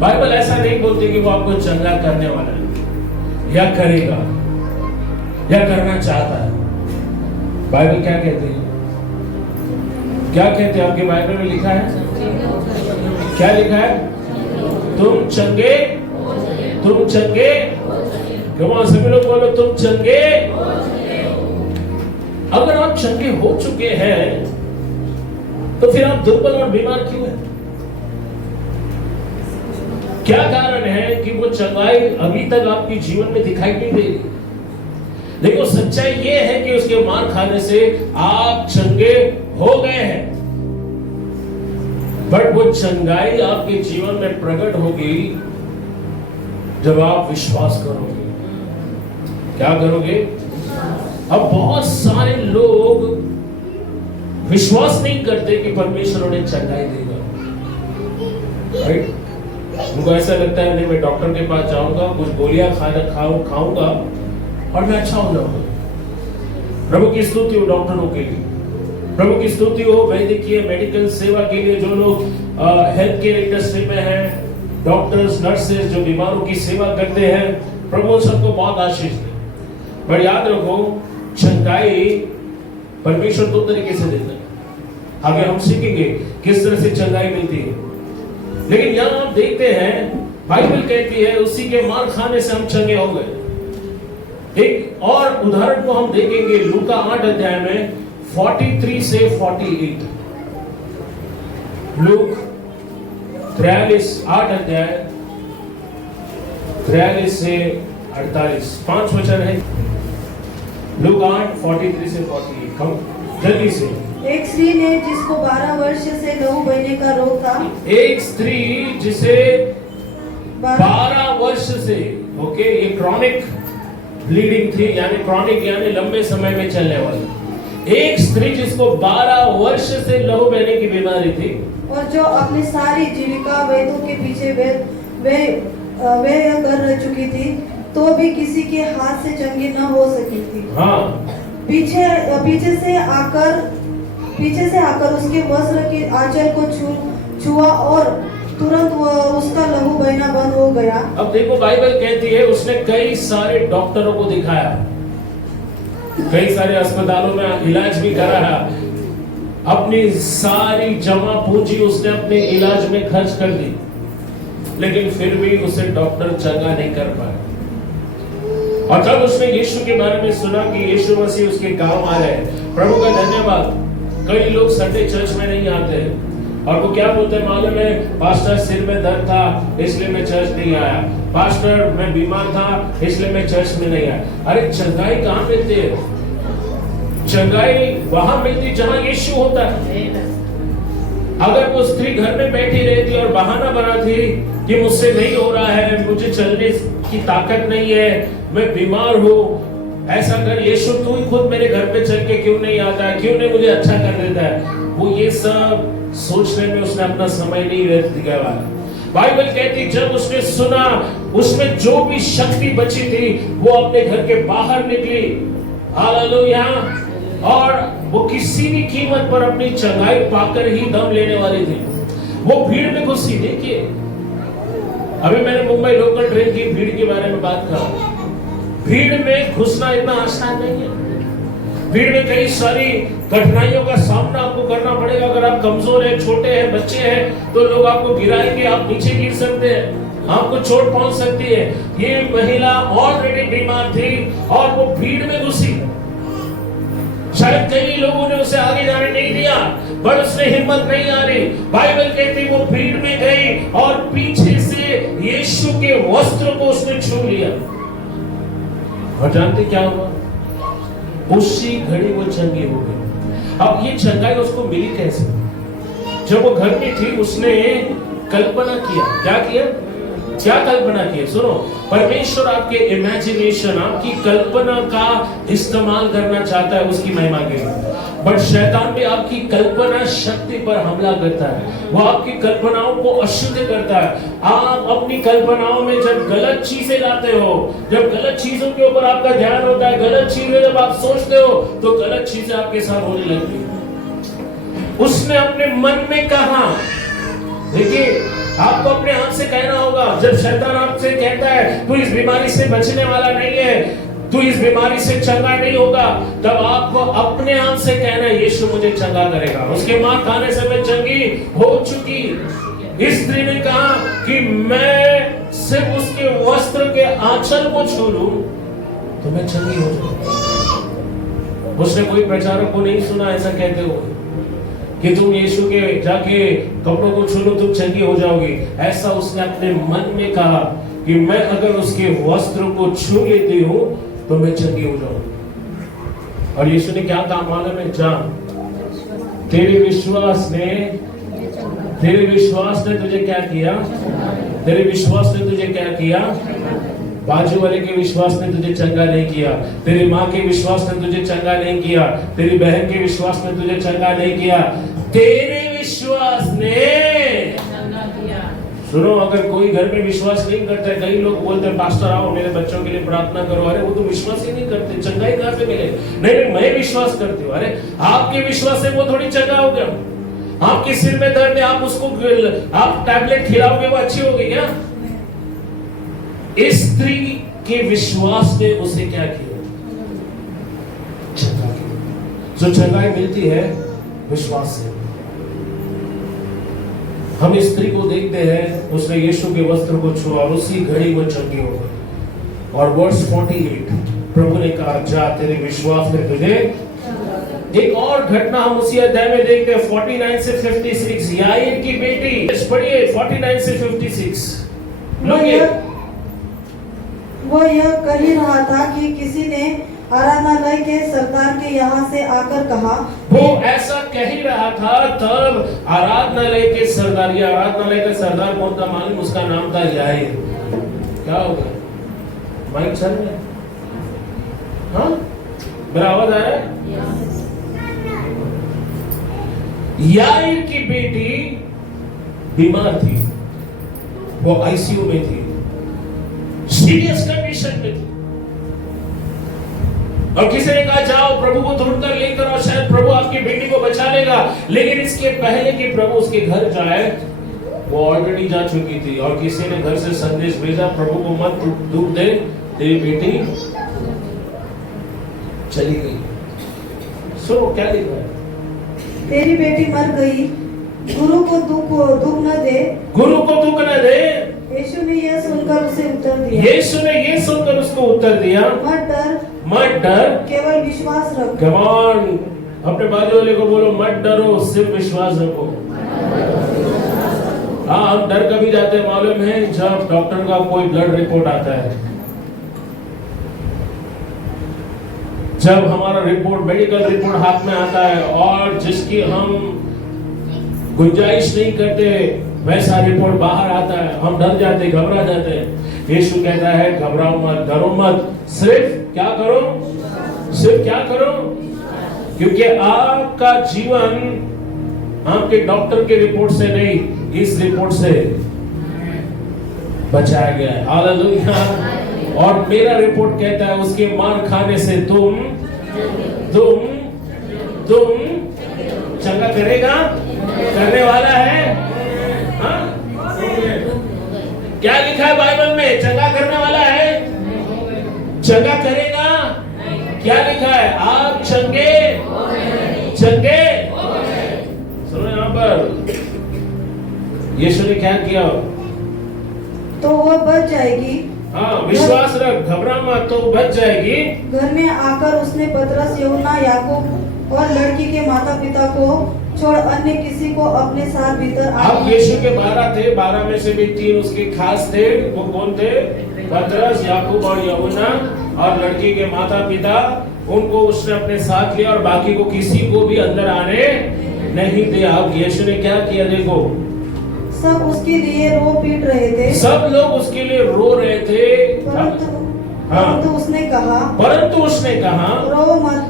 बाइबल ऐसा नहीं बोलती कि वो आपको चंगा करने वाला है, या करेगा, या करना चाहता है। बाइबल क्या कहती है? क्या कहते हैं? आपके बाइबल में लिखा है, क्या लिखा है? तुम चंगे, तुम चंगे। सभी लोग बोलो, तुम चंगे। अगर आप चंगे हो चुके हैं, तो फिर आप दुर्बल और बीमार क्यों हैं? क्या कारण है कि वो चंगाई अभी तक आपके जीवन में दिखाई नहीं दे रही? देखो, सच्चाई ये है कि उसके मार खाने से आप चंगे हो गए हैं, बट वो चंगाई आपके जीवन में प्रकट होगी जब आप विश्वास करोगे। क्या करोगे? अब बहुत सारे लोग विश्वास नहीं करते कि परमेश्वर उन्हें चंगाई देगा, राइट? उनको ऐसा लगता है, नहीं, मैं डॉक्टर के पास जाऊंगा, कुछ गोलियां खाऊंगा और मैं अच्छा हो जाऊंगा। प्रभु की स्तुति हो डॉक्टरों के लिए, प्रभु की स्तुति हो वैद्यकीय मेडिकल सेवा के लिए, जो लोग हेल्थ केयर इंडस्ट्री में हैं, डॉक्टर्स, नर्सेस जो बीमारों की सेवा करते हैं, प्रभु सबको बहुत आशीष दे। पर याद रखो, चंगाई परमेश्वर 2 तरीके से देता है। आगे हम सीखेंगे किस तरह से चंगाई मिलती है, लेकिन यहां आप देखते हैं, बाइबल कहती है उसी के मार खाने से हम चंगे हो गए। एक और उदाहरण को हम देखेंगे लूका 8 अध्याय में 43 से 48। लूक 8 अध्याय 43 से 48, 5 वचन है। लूक 8 43 से 48, हम जल्दी से। एक स्त्री ने जिसको 12 वर्ष से लहू बहने का रोग था, एक स्त्री जिसे 12 वर्ष से, ओके, ये क्रॉनिक ब्लीडिंग थी, यानी क्रॉनिक यानी लंबे समय में चलने वाली, एक स्त्री जिसको 12 वर्ष से लहू बहने की बीमारी थी, और जो अपनी सारी जीविका वैद्यों के पीछे वे कर चुकी थी, तो भी किसी के हाथ से चंगी न हो सकी थी। हाँ, पीछे से आकर उसके वस्त्र के आंचल को छुआ और तुरंत उसका लहू बहना बंद हो गया। अब देखो बाइबल कहती है उसने कई सारे डॉक्टरों को दिखाया, कई सारे अस्पतालों में इलाज भी कराया, अपनी सारी जमा पूंजी उसने अपने इलाज में खर्च कर दी, लेकिन फिर भी उसे डॉक्टर चंगा नहीं कर पाए। और जब उसने यीशु के बारे में सुना कि यीशु मसीह उसके गांव आ रहे हैं, प्रभु का धन्यवाद, कई लोग संडे चर्च में नहीं आते और वो क्या बोलते हैं मालूम है, पास्टर सिर में दर्द था इसलिए मैं चर्च नहीं आया, पास्टर मैं बीमार था इसलिए मैं चर्च में नहीं आया। अरे चंगाई कहाँ मिलती है? चंगाई वहां मिलती जहां यीशु होता है। अगर वो स्त्री घर में बैठी रहती और बहाना बनाती कि मुझसे नहीं हो रहा है, मुझे चलने की ताकत नहीं है, मैं बीमार हूँ, ऐसा कर यीशु तू ही खुद मेरे घर पे चल के क्यों नहीं आता है, क्यों नहीं मुझे अच्छा कर देता है, वो ये सब सोचने में उसने अपना समय नहीं व्यर्थ किया। बाइबल कहती जब उसने सुना, उसमें जो भी शक्ति बची थी वो अपने घर के बाहर निकली, हालेलुया, और वो किसी भी कीमत पर अपनी चंगाई पाकर ही दम लेने वाली थी। वो भीड़ में घुसी। देखिए अभी मैंने मुंबई लोकल ट्रेन की भीड़ के बारे में बात कहा, भीड़ में घुसना इतना आसान नहीं है। भीड़ में कई सारी कठिनाइयों का सामना आपको करना पड़ेगा। अगर आप कमजोर हैं, छोटे हैं, बच्चे हैं, तो लोग आपको गिराएंगे, आप नीचे गिर सकते हैं, आपको चोट पहुंच सकती है। ये महिला ऑलरेडी बीमार थी और वो भीड़ में घुसी। शायद कई लोगों ने उसे आगे जाने नहीं दिया, पर उसने हिम्मत नहीं हारी। बाइबल कहती वो भीड़ में गई और पीछे से यीशु के वस्त्र को उसने छू लिया। और जानते क्या हुआ? उसी घड़ी वो चंगी हो गई। अब ये चंगाई उसको मिली कैसे? जब वो घर में थी उसने कल्पना किया। क्या किया? क्या कल्पना की? सुनो, परमेश्वर आपके इमेजिनेशन, आपकी कल्पना का इस्तेमाल करना चाहता है उसकी महिमा के लिए, बट शैतान भी आपकी कल्पना शक्ति पर हमला करता है। वो आपकी कल्पनाओं को अशुद्ध करता है। आप अपनी कल्पनाओं में जब गलत चीजें लाते हो, जब गलत चीजों के ऊपर आपका ध्यान होता है, गलत चीजें जब आप सोचते हो, तो गलत चीजें आपके साथ होने लगती है। उसने अपने मन में कहा, देखिए आपको अपने आप से कहना होगा, जब शैतान आपसे कहता है तू इस बीमारी से बचने वाला नहीं है, तू इस बीमारी से चंगा नहीं होगा, तब आपको अपने आप से कहना है यीशु मुझे चंगा करेगा। उसके मां खाने से मैं चंगी हो चुकी। इस स्त्री ने कहा कि मैं सिर्फ उसके वस्त्र के आंचल को छू लूं तो मैं चंगी हो जाऊंगी। उसने कोई प्रचारक को नहीं सुना ऐसा कहते हुए कि तुम यीशु के जाके कपड़ों को छू लो तुम चंगी हो जाओगी। ऐसा उसने अपने मन में कहा कि मैं अगर उसके वस्त्र को छू लेती हूँ तो मैं चंगी हो जाऊंगी। और यीशु ने क्या कहा मालूम है? जा, तेरे विश्वास ने तुझे क्या किया? तेरे विश्वास ने तुझे क्या किया? बाजू वाले के विश्वास ने तुझे चंगा नहीं किया, तेरी माँ के विश्वास ने तुझे चंगा नहीं किया, तेरी बहन के विश्वास ने तुझे चंगा नहीं किया, तेरे विश्वास ने चंगा किया। सुनो, अगर कोई घर में विश्वास नहीं करता, कई लोग बोलते हैं पास्टर आओ मेरे बच्चों के लिए प्रार्थना करो। अरे वो तो विश्वास ही नहीं करते, चंगाई कहां से मिले? नहीं मैं विश्वास करती हूँ। अरे आपके विश्वास से वो थोड़ी चंगा हो गया। आपके सिर में दर्द है, आप उसको आप टैबलेट खिलाओगे वो अच्छी होगी क्या? इस स्त्री के विश्वास ने उसे क्या किया? चंगा किया। जो चंगाई मिलती है विश्वास से। हम इस स्त्री को देखते हैं, उसने यीशु के वस्त्र को छुआ और उसी घड़ी वो चंगी हो गई। और वर्ष 48 प्रभु ने कहा जा, तेरे विश्वास ने तुझे। एक और घटना हम उसी अध्याय में देखते हैं 49 से 56। याईर की बेटी, पढ़िए 49 से 56। वो यह कह ही रहा था कि किसी ने आराधनालय के सरदार के यहाँ से आकर कहा। वो ऐसा कह ही रहा था, तब आराधनालय के सरदार, या आराधनालय का सरदार कौन था मालूम? उसका नाम था याईर। क्या हो गया? माइक चल रहा है? हाँ, मेरा आवाज आ रहा है? याईर की बेटी बीमार थी, वो आईसीयू में थी, सीरियस कंडीशन में थी। और किसी ने कहा जाओ प्रभु को ढूंढकर लेकर और शायद प्रभु आपकी बेटी को बचा लेगा। लेकिन इसके पहले कि प्रभु उसके घर जाए, वो ऑलरेडी जा चुकी थी। और किसी ने घर से संदेश भेजा, प्रभु को मत दुख दे, तेरी बेटी चली गई। सुनो क्या लिखा है, तेरी बेटी मर गई, गुरु को दुख न दे, गुरु को दुख न दे। यीशु ने यह सुनकर उसे उत्तर दिया, यीशु ने ये सुनकर उसको उत्तर दिया, मत डर, मत डर, केवल विश्वास रख। कम ऑन, अपने बाजू वाले को बोलो मत डरो, सिर्फ विश्वास रखो। हाँ, हम डर कभी जाते हैं मालूम है, जब डॉक्टर का कोई ब्लड रिपोर्ट आता है, जब हमारा रिपोर्ट, मेडिकल रिपोर्ट हाथ में आता है और जिसकी हम गुंजाइश नहीं करते वैसा रिपोर्ट बाहर आता है, हम डर जाते, घबरा जाते हैं। यीशु कहता है घबराओ मत, डरो मत, सिर्फ क्या करो, सिर्फ क्या करो, क्योंकि आपका जीवन आपके डॉक्टर के रिपोर्ट से नहीं, इस रिपोर्ट से बचाया गया है। हालेलुया। और मेरा रिपोर्ट कहता है उसके मार खाने से तुम चंगा करेगा, करने वाला है। हाँ? क्या लिखा है बाइबल में, चंगा करने वाला है, चंगा करेगा। क्या लिखा है, आप चंगे चंगे। सुनो यहाँ पर यीशु ने क्या किया, तो वह बच जाएगी। हाँ, विश्वास रख, घबरा मत, तो बच जाएगी। घर में आकर उसने पतरस, यूहन्ना, याकूब और लड़की के माता पिता को छोड़ अन्य किसी को अपने साथ भीतर अब यीशु के 12 थे, 12 में से भी 3 उसके खास थे। वो कौन थे, पतरस, याकूब और यूहन्ना, और लड़की के माता पिता, उनको उसने अपने साथ लिया और बाकी को किसी को भी अंदर आने नहीं दिया। अब यीशु ने क्या किया, देखो, सब उसके लिए रो पीट रहे थे, सब लोग उसके लिए रो रहे थे। परंतु उसने कहा, रो मत,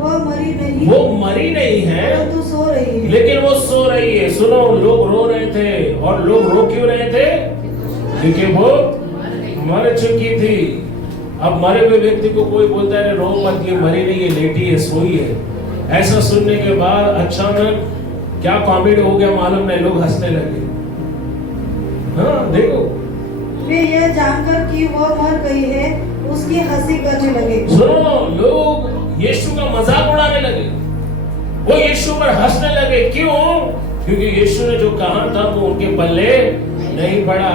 वह मरी नहीं, वो मरी नहीं है, परंतु सो रही है। लेकिन वो सो रही है। सुनो, लोग रो रहे थे, और लोग रो क्यों रहे थे, क्योंकि वो मर चुकी थी। अब मरे हुए व्यक्ति को कोई बोलता है रो मत, ये मरी नहीं है, लेटी है, सोई है। ऐसा सुनने के बाद अचानक क्या कॉमेडी हो गया मालूम नहीं, लोग हंसने लगे। हाँ देखो, वे यह जानकर कि वह मर गई है उसकी हंसी करने लगे। सुनो, लोग यीशु का मजाक उड़ाने लगे, वो यीशु पर हंसने लगे। क्यों, क्योंकि यीशु ने जो कहा था वो उनके पल्ले नहीं पड़ा।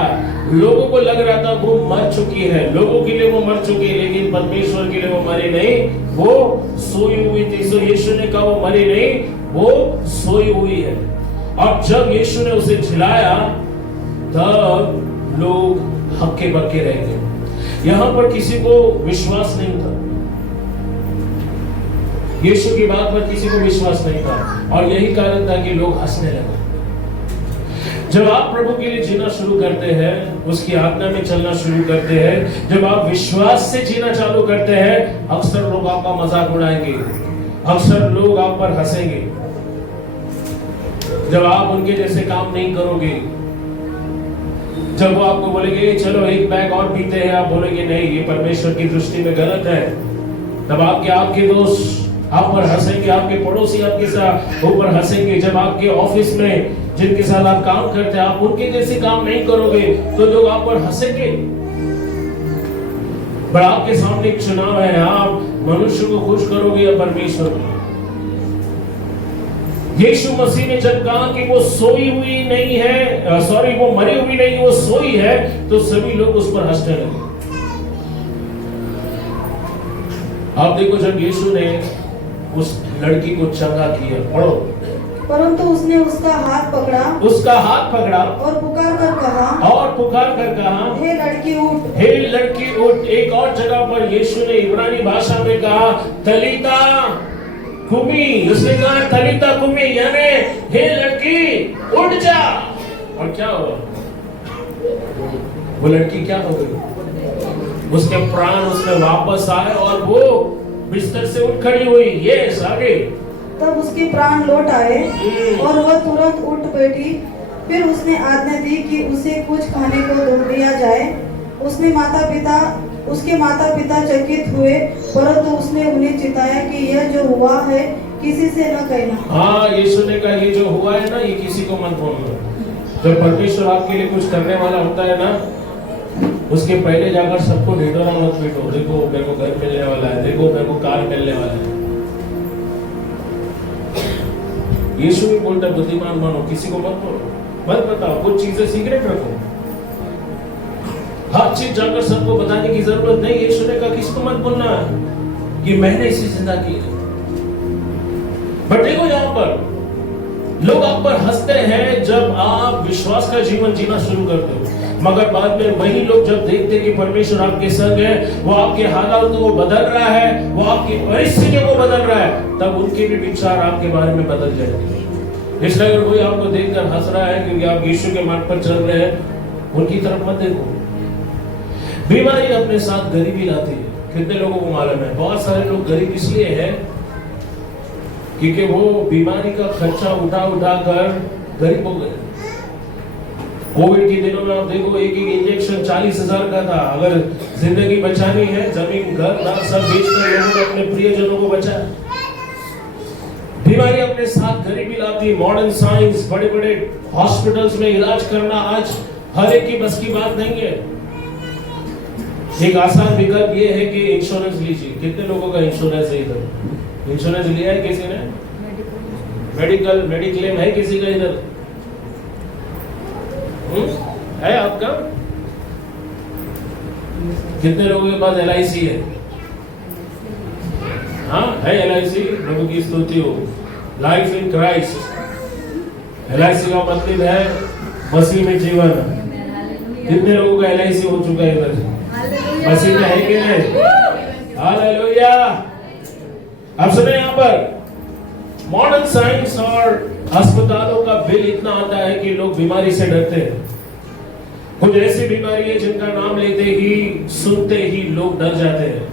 लोगों को लग रहा था वो मर चुकी है, लोगों के लिए वो मर चुकी है, लेकिन परमेश्वर के लिए वो मरी नहीं, वो सोई हुई थी। सो यीशु ने कहा वो मरी नहीं, वो सोई हुई है। और जब यीशु ने उसे झिलाया तब लोग हक्के बक्के रह गए। यहां पर किसी को विश्वास नहीं था, यीशु की बात पर किसी को विश्वास नहीं था, और यही कारण था कि लोग हंसने लगे। जब आप प्रभु के लिए जीना शुरू करते हैं, उसकी आज्ञा में चलना शुरू करते हैं, जब आप विश्वास से जीना चालू करते हैं, अक्सर लोग आपका मजाक उड़ाएंगे, अक्सर लोग आप पर हंसेंगे। जब आप उनके जैसे काम नहीं करोगे, जब वो आपको बोलेंगे चलो एक बैग और पीते हैं, आप बोलेंगे नहीं, ये परमेश्वर की दृष्टि में गलत है, तब आपके दोस्त आप पर हंसेंगे, आपके पड़ोसी आपके साथ ऊपर हंसेंगे। जब आपके ऑफिस में जिनके साथ आप काम करते हैं, आप उनके जैसे काम नहीं करोगे तो लोग आप पर हंसेंगे। पर आपके सामने एक चुनाव है, आप मनुष्य को खुश करोगे या परमेश्वर को। यीशु मसीह ने जब कहा कि वो सोई हुई नहीं है, सॉरी वो मरी हुई नहीं, वो सोई है, तो सभी लोग उस पर हंसने लगे। आप देखो, जब यीशु ने उस लड़की को चंगा किया, पढ़ो, परंतु उसने उसका हाथ पकड़ा और पुकार कर कहा, हे लड़की उठ, हे लड़की उठ। एक और जगह पर यीशु ने इब्रानी भाषा में कहा तलीता कुमी, उसने कहा तलीता कुमी, यानी हे लड़की उठ जा। और क्या हुआ, वो लड़की क्या हो गई, उसके प्राण उसमें वापस आए और वो बिस्तर से उठ खड़ी हुई। ये आगे तब उसके प्राण लौट आए और वह तुरंत उठ बैठी। फिर उसने आज्ञा दी कि उसे कुछ खाने को दिया जाए। उसके माता पिता चकित हुए, परंतु उसने उन्हें चिताया कि यह जो हुआ है किसी से न कहना। हाँ, यीशु ने कहा ये जो हुआ है ना, ये किसी को मत बोलना। जब परमेश्वर आपके लिए कुछ करने वाला होता है ना, उसके पहले जाकर सबको ढिढोरा मत पीटो। देखो मेरे को घर मिलने वाला है, देखो मेरे को कार मिलने वाला है। यीशु भी बोलता है बुद्धिमान बनो, किसी को मत बोलो, मत बताओ, कुछ चीजें सीक्रेट रखो। हर चीज जाकर सबको बताने की जरूरत नहीं। यीशु ने कहा किसी को मत बोलना कि मैंने इसी जिंदा की है। बट देखो यहाँ पर लोग आप पर हंसते हैं जब आप विश्वास का जीवन जीना शुरू करते हो, मगर बाद में वही लोग जब देखते हैं कि परमेश्वर आपके संग है, वो आपके हालातों को बदल रहा है, वो आपकी परिस्थितियों को बदल रहा है, तब उनके भी विचार आपके बारे में बदल जाएंगे। इसलिए अगर कोई आपको देखकर हंस रहा है क्योंकि आप यीशु के मार्ग पर चल रहे हैं, उनकी तरफ मत देखो। बीमारी अपने साथ गरीबी लाती है। कितने लोगों को मालूम है? बहुत सारे लोग गरीब इसलिए हैं क्योंकि वो बीमारी का खर्चा उठा उठा कर गरीब हो गए। कोविड के दिनों में आप देखो एक इंजेक्शन 40,000 का था। अगर जिंदगी बचानी है, जमीन घर दार सब बेचकर लोगों ने अपने प्रियजनों को बचाया। बीमारी अपने साथ गरीबी लाती। मॉडर्न साइंस, बड़े बड़े हॉस्पिटल्स में इलाज करना आज हर एक की बस की बात नहीं है। एक आसान विकल्प ये है कि इंश्योरेंस लीजिए। कितने लोगों का इंश्योरेंस है इधर? इंश्योरेंस लिया है किसी ने? मेडिक्लेम है किसी का इधर? है आपका? कितने लोगों के पास LIC है? हाँ है LIC। प्रभु की स्तुति हो। Life in Christ. LIC का मतलब है मसीह में जीवन। कितने लोगों का LIC हो चुका है इधर? मसीह में है कि नहीं? हालेलुया। अब सुने यहाँ पर मॉडर्न साइंस और अस्पतालों का बिल इतना आता है कि लोग बीमारी से डरते हैं। कुछ ऐसी बीमारी है जिनका नाम लेते ही, सुनते ही लोग डर जाते हैं,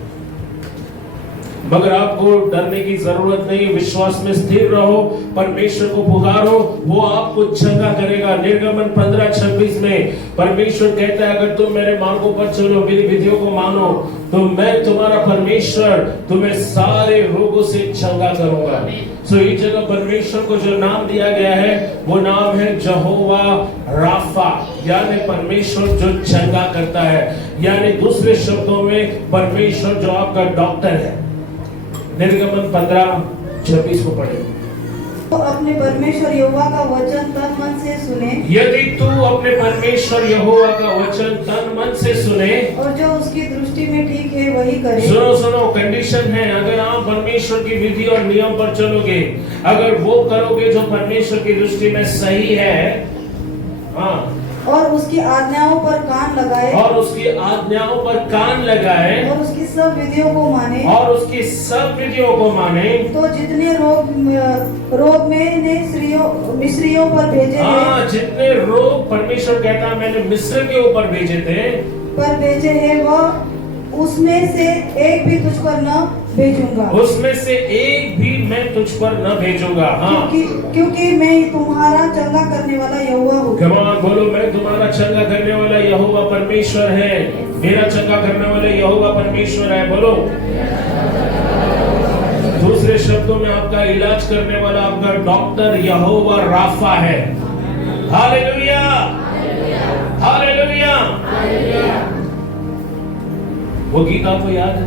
मगर आपको डरने की जरूरत नहीं। विश्वास में स्थिर रहो, परमेश्वर को पुकारो, वो आपको चंगा करेगा। निर्गमन 15:26 में परमेश्वर कहता है अगर तुम मेरे मार्गों पर चलो, मेरी विधियों को मानो, तो मैं तुम्हारा परमेश्वर तुम्हें सारे रोगों से चंगा करूंगा। सो इस जगह परमेश्वर को जो नाम दिया गया है वो नाम है यहोवा राफा, यानी परमेश्वर जो चंगा करता है। यानी दूसरे शब्दों में परमेश्वर जो आपका डॉक्टर है। निर्गमन 15:26 को पढ़े। तो अपने परमेश्वर यहोवा का वचन तन मन से सुने। यदि तू अपने परमेश्वर यहोवा का वचन तन मन से सुने और जो उसकी दृष्टि में ठीक है वही करे। सुनो, कंडीशन है। अगर आप परमेश्वर की विधि और नियम पर चलोगे, अगर वो करोगे जो परमेश्वर की दृष्टि में सही है, हाँ, और उसकी आज्ञाओं पर कान लगाए, और उसकी आज्ञाओं पर कान लगाए, और उसकी सब विधियों को माने, और उसकी सब विधियों को माने, तो जितने रोग मैंने मिस्रियों पर भेजे हैं, जितने रोग परमेश्वर कहता है मैंने मिस्र के ऊपर भेजे हैं, वह उसमें से एक भी तुझ पर न भेजूंगा। उसमें से एक भी मैं तुझ पर न भेजूंगा। हाँ, क्योंकि मैं तुम्हारा चंगा करने वाला यहोवा हूँ। कमान बोलो, मैं तुम्हारा चंगा करने वाला यहोवा परमेश्वर है। मेरा चंगा करने वाला यहोवा परमेश्वर है। बोलो। दूसरे शब्दों में आपका इलाज करने वाला आपका डॉक्टर यहोवा राफा है। Hallelujah, hallelujah. वो गीत आपको याद है?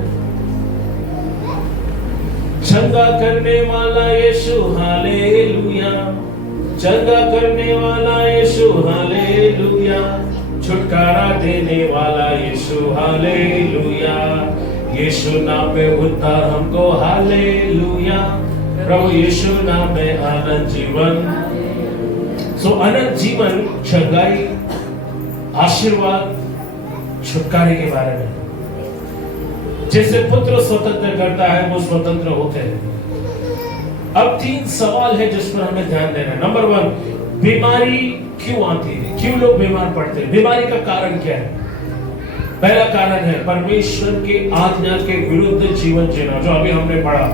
चंगा करने वाला यीशु हालेलुया, चंगा करने वाला यीशु हालेलुया, छुटकारा देने वाला यीशु हालेलुया, यीशु नाम में उद्धार हमको हालेलुया, प्रभु यीशु नाम में अनंत जीवन। सो अनंत जीवन, चंगाई, आशीर्वाद, छुटकारे के बारे में। जैसे पुत्र स्वतंत्र करता है वो स्वतंत्र होते हैं। अब 3 सवाल है जिस पर हमें ध्यान देना है। नंबर 1, बीमारी क्यों आती है? क्यों लोग बीमार पड़ते हैं? बीमारी का कारण क्या है? पहला कारण है परमेश्वर के आज्ञा के विरुद्ध जीवन जीना, जो अभी हमने पढ़ा।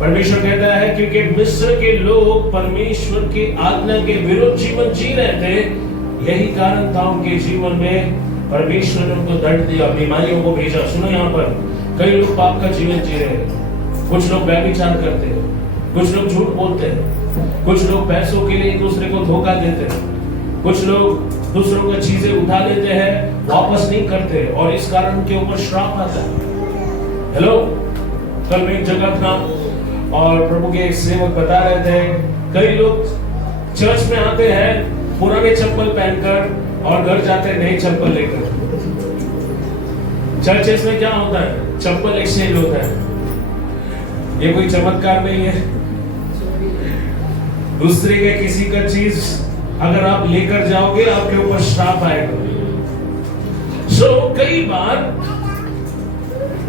परमेश्वर कहता है क्योंकि मिस्र के लोग परमेश्वर की आज्ञा के विरुद्ध जीवन जी रहे थे, यही कारण था उनके जीवन में परमेश्वर ने उनको दंड दिया, बीमारियों को भेजा। सुनो यहाँ पर कई लोग पाप का जीवन जी रहे हैं, कुछ लोग व्यभिचार करते हैं, कुछ लोग झूठ बोलते हैं, कुछ लोग पैसों के लिए एक दूसरे को धोखा देते हैं, कुछ लोग दूसरों की चीजें उठा लेते हैं, वापस नहीं करते और इस कारण उनके ऊपर श्राप आता है। हेलो, कल मैं एक जगह था और प्रभु के एक सेवक बता रहे थे, कई लोग चर्च में आते हैं पुराने चप्पल पहनकर और घर जाते हैं नई चप्पल लेकर। चर्चेस में क्या होता है? चप्पल एक्सचेंज होता है। ये कोई चमत्कार नहीं है। दूसरे के किसी का चीज अगर आप लेकर जाओगे आपके ऊपर श्राप आएगा। कई बार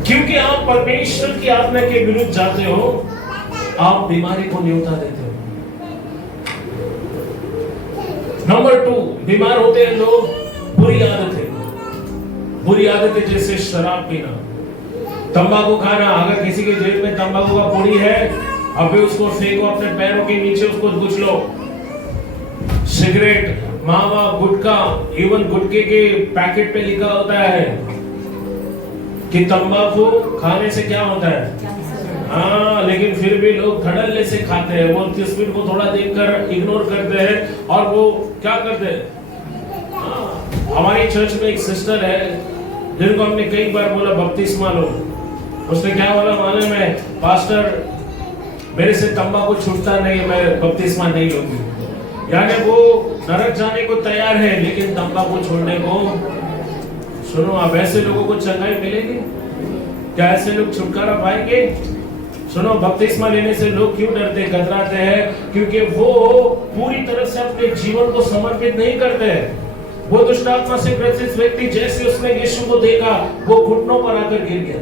क्योंकि आप परमेश्वर की आज्ञा के विरुद्ध जाते हो, आप बीमारी को न्योता देते हो। नंबर 2, बीमार होते हैं लोग बुरी आदतें जैसे शराब पीना, तंबाकू खाना। अगर किसी के जेब में तंबाकू का पुड़ी है, अभी उसको फेंको अपने पैरों के नीचे, उसको कुछ लो। सिगरेट, मावा, गुटखा, इवन गुटखे के पैकेट पे लिखा होता है कि तंबाकू खाने से क्या होता है। हाँ, लेकिन फिर भी लोग धड़ल्ले से खाते हैं। वो तस्वीर को थोड़ा देखकर इग्नोर करते हैं और वो क्या करते हैं। हमारी चर्च में एक सिस्टर है जिनको हमने कई बार बोला बपतिस्मा लो। उसने क्या बोला मालूम है? पास्टर, मेरे से तंबाकू छूटता नहीं, मैं बपतिस्मा नहीं लूंगी। यानी वो नरक जाने को तैयार है लेकिन तंबाकू छोड़ने को। सुनो, आप ऐसे लोगों को चंगाई मिलेगी क्या? ऐसे लोग छुटकारा पाएंगे? सुनो, बपतिस्मा लेने से लोग क्यों डरते, कतराते हैं? क्योंकि वो पूरी तरह से अपने जीवन को समर्पित नहीं करते हैं। वो दुष्ट आत्मा से ग्रसित व्यक्ति जैसे उसने यीशु को देखा, वो घुटनों पर आकर गिर गया।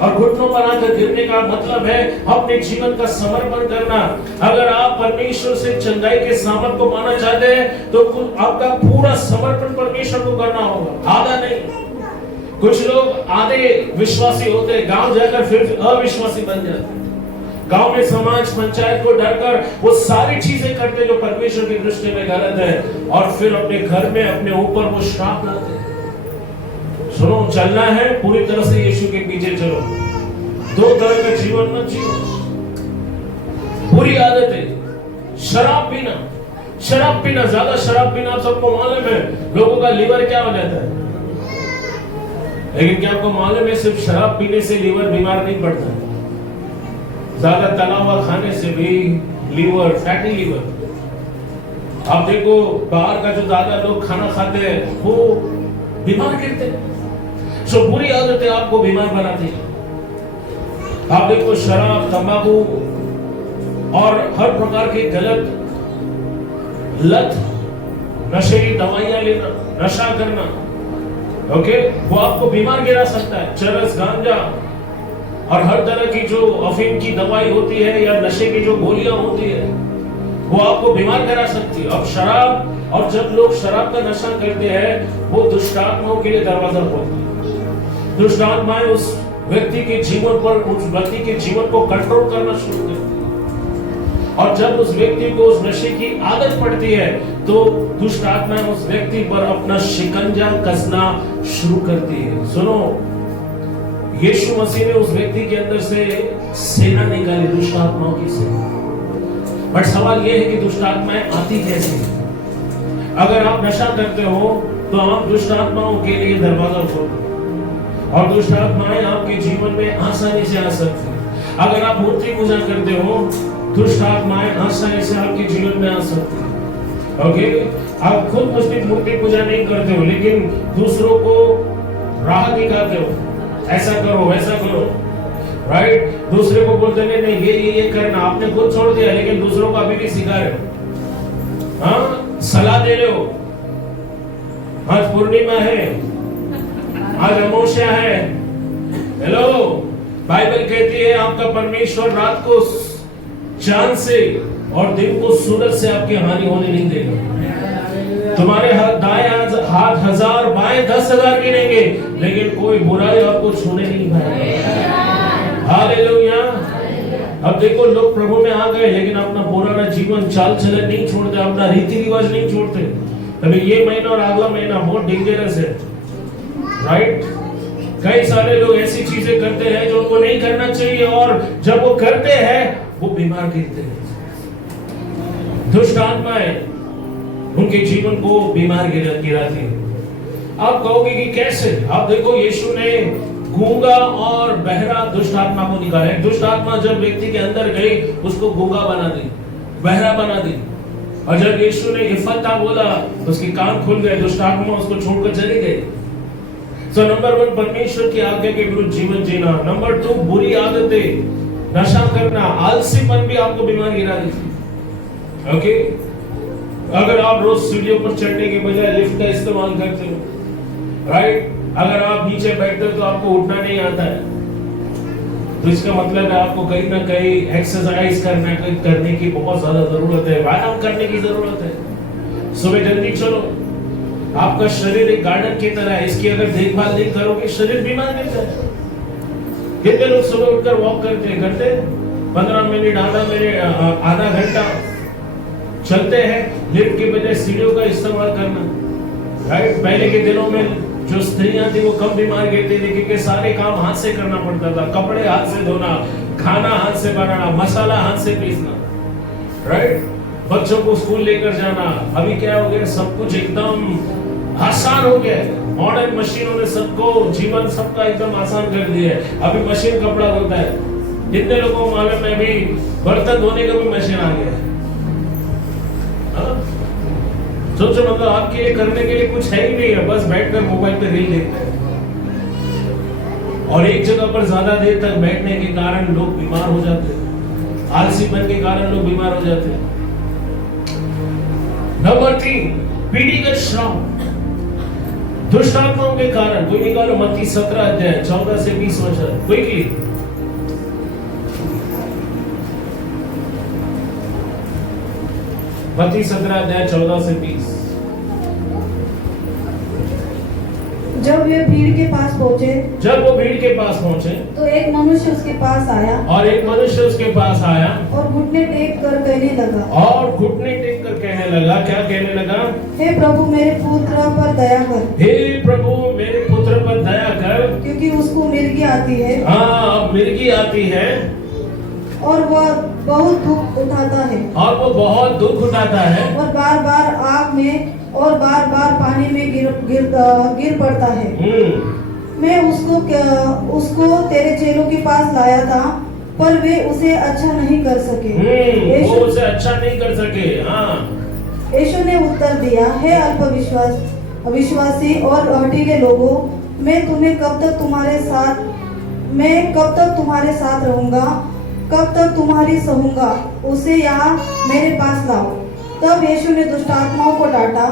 और घुटनों पर आकर गिरने का मतलब है अपने जीवन का समर्पण करना। अगर आप परमेश्वर से चंगाई के सामर्थ को पाना चाहते हैं तो आपका पूरा समर्पण परमेश्वर को करना होगा, आधा नहीं। कुछ लोग आधे विश्वासी होते हैं, गांव जाकर फिर अविश्वासी बन जाते हैं। गांव में समाज पंचायत को डरकर वो सारी चीजें करते जो परमेश्वर की दृष्टि में गलत है, और फिर अपने घर में अपने ऊपर वो श्राप लाते हैं। सुनो, चलना है पूरी तरह से यीशु के पीछे चलो। 2 तरह का जीवन मत जियो। बुरी आदतें, शराब पीना, ज्यादा शराब पीना, सबको मालूम है लोगों का लीवर क्या हो जाता है। लेकिन क्या आपको मालूम है सिर्फ शराब पीने से लीवर बीमार नहीं पड़ता? ज्यादा तला हुआ खाने से भी लीवर, फैटी लीवर। आप देखो बाहर का जो ज्यादा लोग खाना खाते हैं वो बीमार गिरते हैं। बुरी आदतें आपको बीमार बनाती है। आप देखो शराब, तंबाकू और हर प्रकार की गलत लत, नशे की दवाइयां लेना, नशा करना, ओके, वो आपको बीमार गिरा सकता है। चरस, गांजा और हर तरह की जो अफीम की दवाई होती है या नशे की जो गोलियां होती है वो आपको बीमार करा सकती है। अब शराब, और जब लोग शराब का नशा करते हैं वो दुष्ट आत्माओं के लिए दरवाजा खोलती है। दुष्ट आत्माएं उस व्यक्ति के जीवन पर, उस व्यक्ति के जीवन को कंट्रोल करना शुरू करती है, और जब उस व्यक्ति को उस नशे की आदत पड़ती है तो दुष्ट आत्माएं उस व्यक्ति पर अपना शिकंजा कसना शुरू करती है। सुनो, यीशु मसीह ने उस व्यक्ति के अंदर से सेना निकाली, दुष्ट आत्माओं की सेना। बट सवाल यह है कि दुष्ट आत्माएं आती कैसे? अगर आप नशा करते हो तो आप दुष्ट आत्माओं के लिए दरवाजा खोलो, और दुष्ट आत्माएं आपके जीवन में आसानी से आ सकती हैं। अगर आप मूर्ति पूजा करते हो, दुष्ट आत्माएं आसानी से आपके जीवन में आ सकती हैं। ओके, आप खुद मुस्लिम मूर्ति पूजा नहीं करते हो लेकिन दूसरों को राह दिखाते हो, ऐसा करो वैसा करो, राइट? दूसरे को बोलते नहीं ये करना, आपने खुद छोड़ दिया लेकिन दूसरों को अभी भी सिखा रहे हो। हाँ, सलाह दे रहे हो। आज पूर्णिमा है, आज अमावस्या है। हेलो, बाइबल कहती है आपका परमेश्वर रात को चांद से और दिन को सूरज से आपकी हानि होने नहीं देगा। तुम्हारे दाएं हाथ 1000, बाएं 10,000 गिनेंगे लेकिन कोई बुराई आपको छूने नहीं पाएगा। हालेलुया। अब देखो लोग प्रभु में आ गए लेकिन अपना पुराना जीवन चाल चलन नहीं छोड़ते, अपना रीति रिवाज नहीं छोड़ते। अभी ये महीना और अगला महीना बहुत डेंजरस है, राइट? कई सारे लोग ऐसी चीजें करते हैं जो उनको नहीं करना चाहिए, और जब वो करते हैं वो बीमार गिरते हैं। दुष्ट आत्माएं उनके जीवन को बीमार गिराती है। आप कहोगे कि कैसे? आप देखो यीशु ने गूंगा और बहरा दुष्ट आत्मा को निकाला। एक दुष्ट आत्मा जब व्यक्ति के अंदर गई उसको गूंगा बना दी, बहरा बना दी, और जब यीशु ने इफता बोला उसके कान खुल गए, दुष्ट आत्मा उसको छोड़कर चली गई। सो नंबर 1 परमेश्वर की आज्ञा के विरुद्ध जीवन जीना। नंबर 2 बुरी आदतें, नशा करना, आलसीपन भी आपको बीमार गिरा देती है। ओके, अगर आप रोज सीढ़ियों पर चढ़ने के बजाय लिफ्ट का इस्तेमाल करते हो, राइट? अगर आप नीचे बैठते हो तो आपको उठना नहीं आता है, तो इसका मतलब है आपको कहीं ना कहीं एक्सरसाइज करने की बहुत ज्यादा जरूरत है, व्यायाम करने की जरूरत है। सुबह जल्दी चलो। आपका शरीर एक गार्डन की तरह है, इसकी अगर देखभाल नहीं करोगे शरीर बीमार गिर जाएगा। कितने लोग सुबह उठकर वॉक करते 15 मिनट, आधा घंटा चलते हैं, लिफ्ट के बजाय सीढ़ियों का इस्तेमाल करना, राइट? पहले के दिनों में जो स्त्रियां थी वो कम बीमार गिरती थी क्योंकि सारे काम हाथ से करना पड़ता था। कपड़े हाथ से धोना, खाना हाथ से बनाना, मसाला हाथ से पीसना, राइट? बच्चों को स्कूल लेकर जाना। अभी क्या हो गया, सब कुछ एकदम आसान हो गया है। मॉडर्न मशीनों ने सबको जीवन सबका एकदम आसान कर दिया है। अभी मशीन कपड़ा धोता है। जितने लोगों को मालूम है अभी बर्तन धोने का भी मशीन आ गया है। सोचो, मतलब आपके लिए करने के लिए कुछ है ही नहीं है, बस बैठकर मोबाइल पे रील देखते हैं। और एक जगह पर ज्यादा देर तक बैठने के कारण लोग बीमार हो जाते हैं, आलसीपन के कारण लोग बीमार हो जाते हैं। नंबर 3 पीढ़ीगत श्राप, दुष्ट आत्माओं के कारण। कोई निकालो मत्ती 17 अध्याय 14 से 20 वचन क्विकली। मत्ती 17 अध्याय 14 से 20। जब वे भीड़ के पास पहुंचे तो एक मनुष्य उसके पास आया, और एक मनुष्य उसके पास आया और घुटने टेक कर कहने लगा, क्या कहने लगा? हे प्रभु मेरे पुत्र पर दया कर, हे प्रभु मेरे पुत्र पर दया कर, क्योंकि उसको मिर्गी आती है। हाँ, मिर्गी आती है और वह बहुत दुख उठाता है, और बार बार आग में और बार बार पानी में गिर पड़ता है। मैं उसको तेरे चेलों के पास लाया था, पर वे उसे अच्छा नहीं कर सके। यीशु ने उत्तर दिया, हे अविश्वासी और हठीले लोगों, मैं कब तक तुम्हारे साथ रहूंगा, कब तक तुम्हारी सहूंगा? उसे यहाँ मेरे पास लाओ। तब यीशु ने दुष्ट आत्माओं को डांटा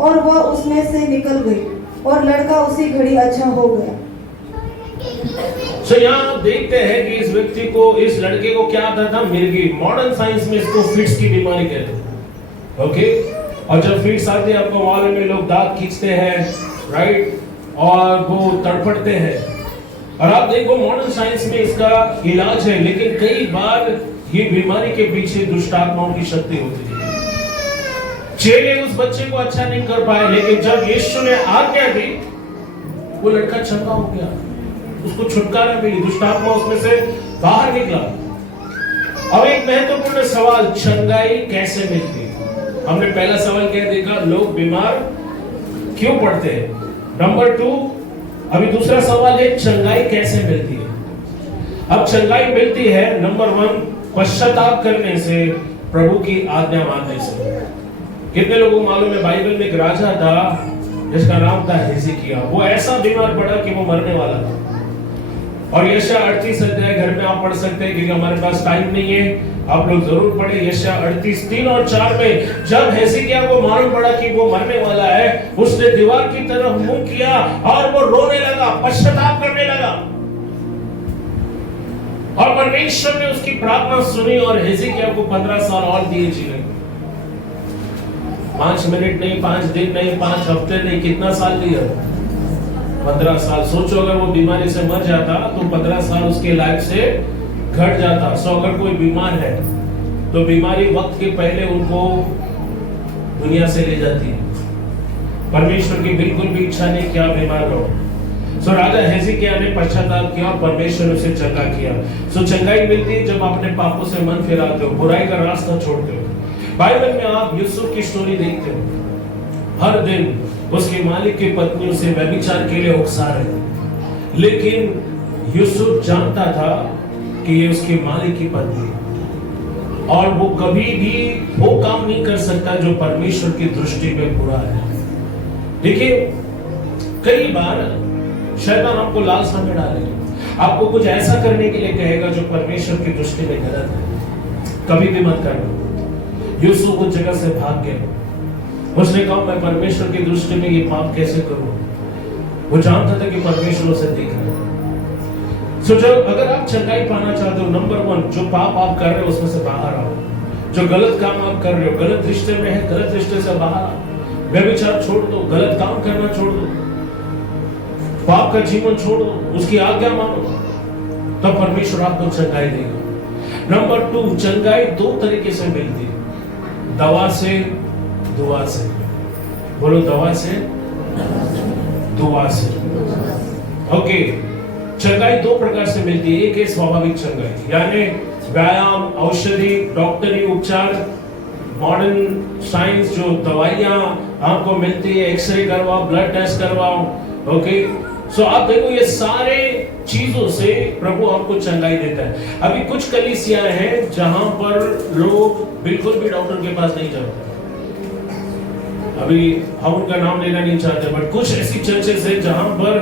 और वह उसमें से निकल गई, और लड़का उसी घड़ी अच्छा हो गया। यहाँ आप देखते हैं कि इस व्यक्ति को, इस लड़के को क्या आता था? मिर्गी। मॉडर्न साइंस में इसको फिट्स की बीमारी कहते हैं। ओके, और जब फिट्स आती है आपको मालूम है, लोग दांत खींचते हैं, राइट, और वो तड़फड़ते हैं। और आप देखो मॉडर्न साइंस में इसका इलाज है, लेकिन कई बार ये बीमारी के पीछे दुष्ट आत्माओं की शक्ति होती है। चेले उस बच्चे को अच्छा नहीं कर पाए, लेकिन जब यीशु ने आज्ञा दी वो लड़का चंगा हो गया, उसको छुटकारा मिली, दुष्ट आत्मा उसमें से बाहर निकला। अब एक महत्वपूर्ण सवाल, चंगाई कैसे मिलती है? हमने पहला सवाल क्या देखा? लोग बीमार क्यों पड़ते हैं? नंबर 2, अभी दूसरा सवाल है, चंगाई कैसे मिलती है? अब चंगाई मिलती है नंबर 1 पश्चाताप करने से, प्रभु की आज्ञा मानने से। कितने लोगों को मालूम है बाइबल में एक राजा था जिसका नाम था हिजकिय्याह। वो ऐसा बीमार पड़ा कि वो मरने वाला था। और यशायाह 38 अध्याय घर में आप पढ़ सकते हैं, क्योंकि हमारे पास टाइम नहीं है, आप लोग जरूर पढ़े। यशायाह 38 3 और 4 में जब हिजकिय्याह को मालूम पड़ा कि वो मरने वाला है, उसने दीवार की तरफ मुंह किया और वो रोने लगा, पश्चाताप करने लगा, और परमेश्वर ने उसकी प्रार्थना सुनी और हिजकिय्याह को 15 साल और दिए जीने। 5 मिनट नहीं, 5 दिन नहीं, 5 हफ्ते नहीं, कितना साल दिया? 15 साल। सोचो अगर वो बीमारी से मर जाता तो 15 साल उसके लाइफ से घट जाता। सो अगर कोई बीमार है तो बीमारी वक्त के पहले उनको दुनिया से ले जाती है। परमेश्वर की बिल्कुल भी इच्छा नहीं कि आप बीमार रहो। सो राजा हिजकिय्याह ने पश्चाताप किया और परमेश्वर उसे चंगा किया। सो चंगाई मिलती है जब आप अपने पापों से मन फिराते हो, बुराई का रास्ता छोड़ते हो। बाइबल में आप यूसुफ की स्टोरी देखते हो। हर दिन उसके मालिक की पत्नी उसे व्यभिचार के लिए उकसा रही, लेकिन यूसुफ जानता था कि ये उसके मालिक की पत्नी है और वो कभी भी वो काम नहीं कर सकता जो परमेश्वर की दृष्टि में बुरा है। देखिए, कई बार शैतान आपको लालसा में डालेगा, आपको कुछ ऐसा करने के लिए कहेगा जो परमेश्वर की दृष्टि में गलत है। कभी भी मत करना। यूसुफ उस जगह से भाग गया। उसने कहा मैं परमेश्वर की दृष्टि में ये पाप कैसे करूं। वो जानता था कि परमेश्वर उसे देख रहा है। सो जब अगर आप चंगाई पाना चाहते हो, नंबर 1, जो पाप आप कर रहे हो उसमें से बाहर आओ। जो गलत काम आप कर रहे हो, गलत रिश्ते में है, गलत रिश्ते से बाहर आओ। व्यभिचार छोड़ दो, गलत काम करना छोड़ दो, पाप का जीवन छोड़ दो, उसकी आज्ञा मानो, तब परमेश्वर आपको चंगाई देगा। नंबर 2, चंगाई 2 तरीके से मिलती है, दवा से, दुआ से। बोलो, दवा से, दुआ से। ओके, चंगाई 2 प्रकार से मिलती है। एक है स्वाभाविक चंगाई, यानी व्यायाम, औषधि, डॉक्टरी उपचार, मॉडर्न साइंस, जो दवाइयां आपको मिलती है, एक्सरे करवाओ, ब्लड टेस्ट करवाओ। ओके, सो आप देखो ये सारे चीजों से प्रभु आपको चंगाई देता है। अभी कुछ कलीसियां हैं जहां पर लोग बिल्कुल भी डॉक्टर के पास नहीं जाते। अभी हम उनका नाम लेना नहीं चाहते, बट कुछ ऐसी चर्चेस है जहां पर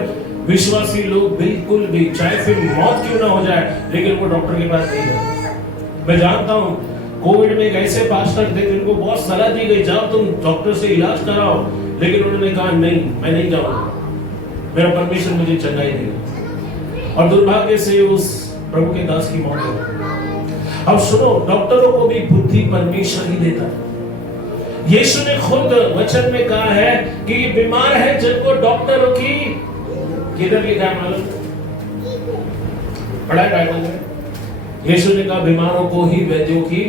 विश्वासी लोग बिल्कुल भी, चाहे फिर मौत क्यों ना हो जाए, लेकिन वो डॉक्टर के पास नहीं जाते। मैं जानता हूं कोविड में एक ऐसे पास्टर थे जिनको बहुत सलाह दी गई, जाओ तुम डॉक्टर से इलाज कराओ, लेकिन उन्होंने कहा नहीं, मैं नहीं जाऊंगा, मेरा परमेश्वर मुझे चंगाई देगा। और दुर्भाग्य से उस प्रभु के दास की मौत हो गई। अब सुनो, डॉक्टरों को भी बुद्धि परमेश्वर ही देता है। यीशु ने खुद वचन में कहा है कि ये बीमार है जिनको डॉक्टरों की, किधर लिखा है मालूम? पढ़ा है बाइबल में। यीशु ने कहा बीमारों को ही वैद्यों की।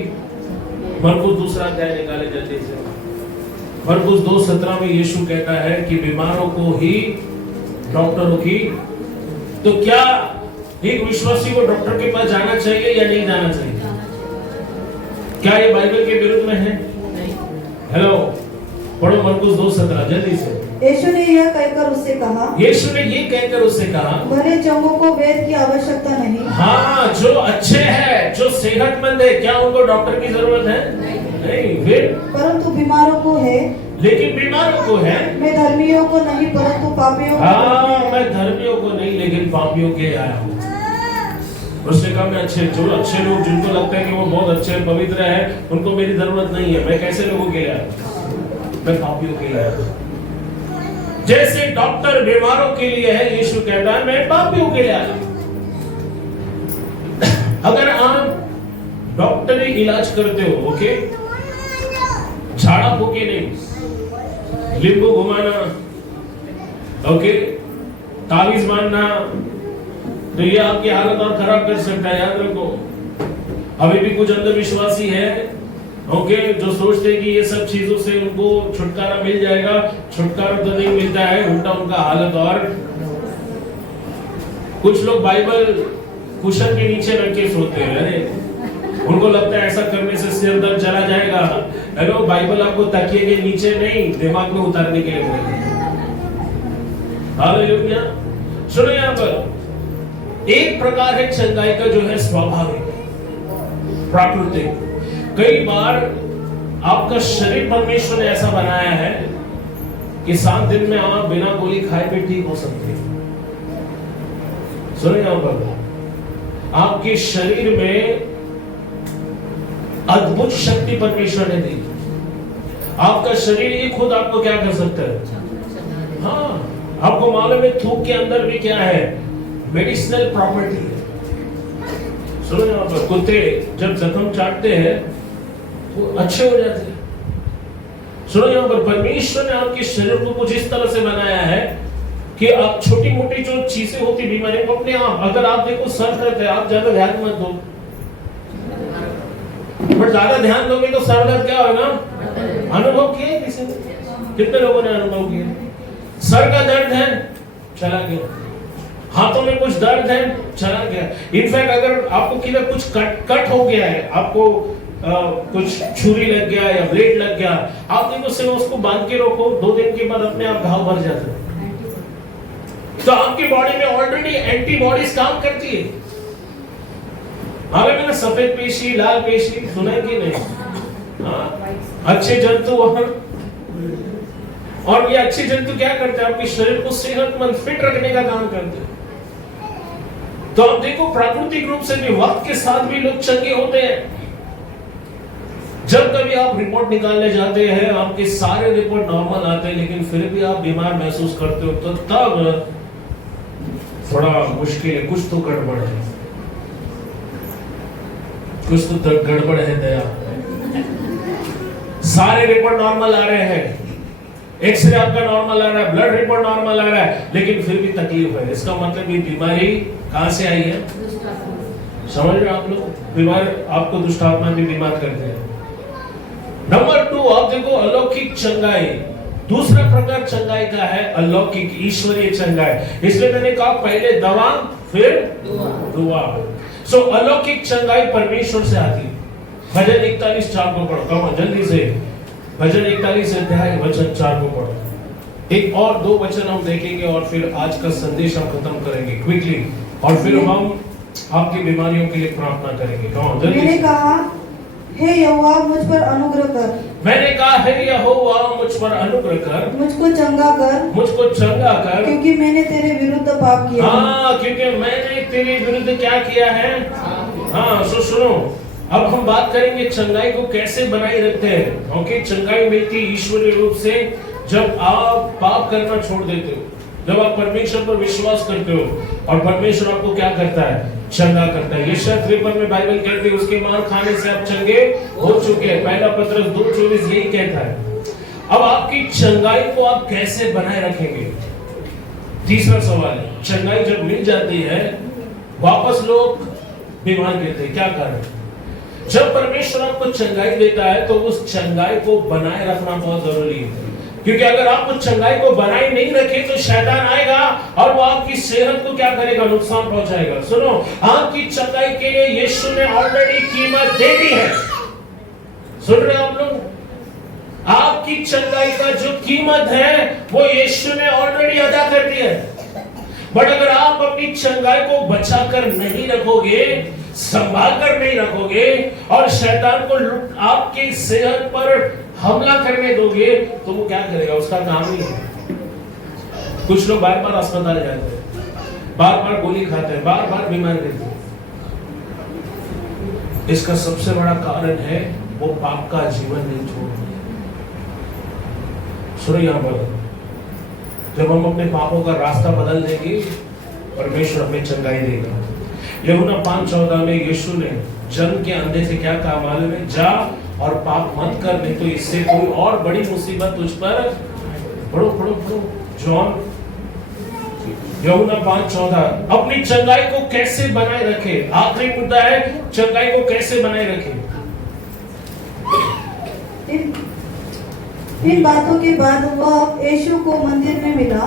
मरकुस 2 अध्याय निकाले जल्दी से। मरकुस 2:17 में यीशु कहता है कि बीमारों को ही डॉक्टरों की। तो क्या एक विश्वासी को डॉक्टर के पास जाना चाहिए या नहीं जाना चाहिए? क्या ये बाइबल के विरुद्ध में है? हेलो, पढ़ो मरकुस 2:17 जल्दी से। यीशु ने यह कहकर उससे कहा, यीशु ने ये कहकर उससे कहा, भले चंगों को वैद्य की आवश्यकता नहीं। हाँ, जो अच्छे हैं, जो सेहतमंद है, क्या उनको डॉक्टर की जरूरत है? नहीं। फिर परंतु बीमारों को है। लेकिन बीमारों को है। मैं धर्मियों को नहीं परंतु पापियों को। हाँ, मैं धर्मियों को नहीं लेकिन पापियों के आया हूँ। उसने कहा मैं अच्छे, जो अच्छे लोग जिनको लगता है कि वो बहुत अच्छे पवित्र है, उनको मेरी जरूरत नहीं है। मैं कैसे लोगों के लिए आया? मैं पापियों के लिए आया। जैसे डॉक्टर बीमारों के लिए है, यीशु कहता है मैं पापियों के लिए आया। अगर आप डॉक्टरी इलाज करते हो, ओके, झाड़ा फूकी नहीं, लींबू घुमाना, ओके, तावीज मारना, तो ये आपकी हालत और खराब कर सकता है, याद रखो। अभी भी कुछ अंधविश्वासी है, ओके, जो सोचते हैं कि ये सब चीजों से उनको छुटकारा मिल जाएगा। छुटकारा तो नहीं मिलता है, उल्टा उनका हालत और। कुछ लोग बाइबल कुशन के नीचे रख के सोते हैं, अरे उनको लगता है ऐसा करने से सिर दर्द चला जाएगा। हेलो, बाइबल आपको तकिए के नीचे नहीं, दिमाग में उतारने के लिए बोलते हैं। हालेलुया। सुनो, यहाँ पर एक प्रकार है चंगाई का जो है स्वाभाविक, प्राकृतिक। कई बार आपका शरीर परमेश्वर ने ऐसा बनाया है कि 7 दिन में आप बिना गोली खाए भी ठीक हो सकते हैं। सुनिए, यहां पर आपके शरीर में अद्भुत शक्ति परमेश्वर ने दी। आपका शरीर ही खुद आपको क्या कर सकता है? हाँ, आपको मालूम है थूक के अंदर भी क्या है? मेडिसिनल प्रॉपर्टी है। सुनो, यहां पर कुत्ते जब जख्म चाटते हैं वो अच्छे हो जाते हैं। सुनो, यहाँ पर परमेश्वर ने आपके शरीर को कुछ इस तरह से बनाया है कि आप छोटी मोटी जो चीजें होती बीमारी को अपने आप, अगर आप देखो सर दर्द है, आप ज्यादा ध्यान मत दो, पर ज्यादा ध्यान दोगे तो सर दर्द क्या होगा? अनुभव किया किसी ने? कितने लोगों ने अनुभव किया? सर का दर्द है, चला गया। हाथों में कुछ दर्द है, चला गया। इनफैक्ट अगर आपको किधर कुछ कट हो गया है, आपको कुछ छुरी लग गया या ब्लेड लग गया, आप देखो सिर्फ उसको बांध के रखो, 2 दिन के बाद अपने आप घाव भर जाता है। तो आपकी बॉडी में ऑलरेडी एंटीबॉडीज काम करती है। आगे मैंने सफेद पेशी, लाल पेशी सुना है कि नहीं? अच्छे जंतु और ये अच्छे जंतु क्या करते हैं? आपके शरीर को सेहतमंद फिट रखने का काम करते हैं। तो आप देखो प्राकृतिक रूप से भी, वक्त के साथ भी लोग चंगे होते हैं। जब कभी आप रिपोर्ट निकालने जाते हैं, आपके सारे रिपोर्ट नॉर्मल आते हैं, लेकिन फिर भी आप बीमार महसूस करते हो, तो तब थोड़ा मुश्किल है, कुछ तो गड़बड़ है, कुछ तो गड़बड़ है दया। सारे रिपोर्ट नॉर्मल आ रहे हैं, एक्सरे आपका नॉर्मल आ रहा है, ब्लड रिपोर्ट नॉर्मल आ रहा है, लेकिन फिर भी तकलीफ है। इसका मतलब ये बीमारी कहां से आई है? समझ रहे आप लोग? बीमार आपको दुष्ट आत्मा भी बीमार करते हैं। नंबर 2, आप देखो अलौकिक चंगाई। दूसरा प्रकार चंगाई का है अलौकिक ईश्वरीय चंगाई। इसलिए मैंने कहा पहले दवा फिर दुआ। सो अलौकिक चंगाई परमेश्वर से आती है। भजन 41:4 को पढ़ो, कम जल्दी से। भजन 41 अध्याय वचन 4 को पढ़ो। एक और 2 वचन हम देखेंगे और फिर आज का संदेश हम खत्म करेंगे क्विकली, और फिर हम आपकी बीमारियों के लिए प्रार्थना करेंगे। कौन जल्दी? मैंने कहा, हे यहोवा मुझ पर अनुग्रह कर। मैंने कहा, हे यहोवा मुझ पर अनुग्रह कर, मुझको चंगा कर, मुझको चंगा कर, क्योंकि मैंने तेरे विरुद्ध पाप किया। हाँ, क्योंकि मैंने तेरे विरुद्ध क्या किया है? हाँ, सुनो, अब हम बात करेंगे चंगाई को कैसे बनाए रखते हैं। क्योंकि चंगाई मिलती ईश्वरीय रूप से जब आप पाप करना छोड़ देते हो, जब आप परमेश्वर पर विश्वास करते हो, और परमेश्वर आपको क्या करता है? चंगा करता है। यशायाह 53 में बाइबल कहती है, उसके मार खाने से आप चंगे हो चुके हैं। पहला पत्रस 2:24 यही कहता है। अब आपकी चंगाई को आप कैसे बनाए रखेंगे? तीसरा सवाल है, चंगाई जब मिल जाती है वापस लोग बीमार गिरते हैं, क्या कारण? जब परमेश्वर आपको चंगाई देता है तो उस चंगाई को बनाए रखना बहुत जरूरी है। क्योंकि अगर आप उस चंगाई को बनाए नहीं रखे तो शैतान आएगा और वो आपकी सेहत को क्या करेगा? नुकसान पहुंचाएगा। सुनो, आपकी चंगाई के लिए यीशु ने ऑलरेडी कीमत दे दी है। सुन रहे आप लोग? आपकी चंगाई का जो कीमत है वो यीशु ने ऑलरेडी अदा कर दी है। बट अगर आप अपनी चंगाई को बचाकर नहीं रखोगे, संभाल कर नहीं रखोगे, और शैतान को आपकी सेहत पर हमला करने दोगे, तो वो क्या करेगा? उसका काम ही है। कुछ लोग बार बार अस्पताल जाते हैं, बार बार गोली खाते हैं, बार बार बीमार रहते हैं। इसका सबसे बड़ा कारण है वो पाप का जीवन नहीं छोड़ते। सुनो यहां पर, जब हम अपने पापों का रास्ता बदल देंगे, परमेश्वर हमें चंगाई देगा। यूहन्ना 5:14 में यीशु ने जन्म के अंधे से क्या कहा मालूम है? जा और पाप मत कर, नहीं तो इससे कोई और बड़ी मुसीबत तुझ पर। पढ़ो जॉन यूहन्ना 5:14। अपनी चंगाई को कैसे बनाए रखे? आखिरी मुद्दा है, चंगाई को कैसे बनाए रखे? इन बातों के बाद वह यीशु को मंदिर में मिला।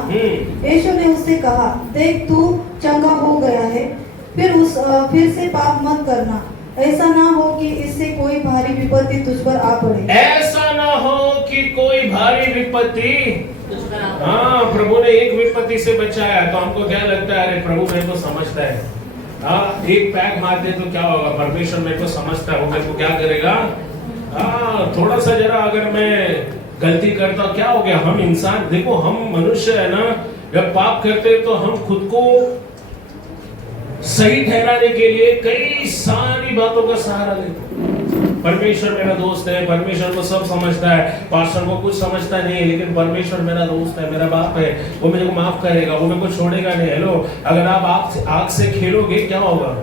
यीशु ने उससे कहा, देख तू चंगा हो गया है, फिर से पाप मत करना, ऐसा ना हो कि इससे कोई भारी विपत्ति तुझ पर आ पड़े। ऐसा ना हो कि कोई भारी विपत्ति। हाँ, प्रभु ने एक विपत्ति से बचाया, तो हमको क्या लगता है? अरे प्रभु मेरे को समझता है। हाँ, एक पैक मार दे तो क्या होगा? परमेश्वर मेरे को समझता है, वो मेरे को क्या करेगा? हाँ, थोड़ा सा जरा अगर मैं गलती करता हूं, क्या हो गया? हम इंसान, देखो हम मनुष्य है ना, जब पाप करते तो हम खुद को सही ठहराने के लिए कई सारी बातों का सहारा लेते। परमेश्वर मेरा दोस्त है, परमेश्वर को सब समझता है, पास्टर को कुछ समझता नहीं है, लेकिन परमेश्वर मेरा दोस्त है, मेरा बाप है, वो मेरे को माफ करेगा, वो मेरे को छोड़ेगा नहीं। हेलो, अगर आप आग से खेलोगे क्या होगा?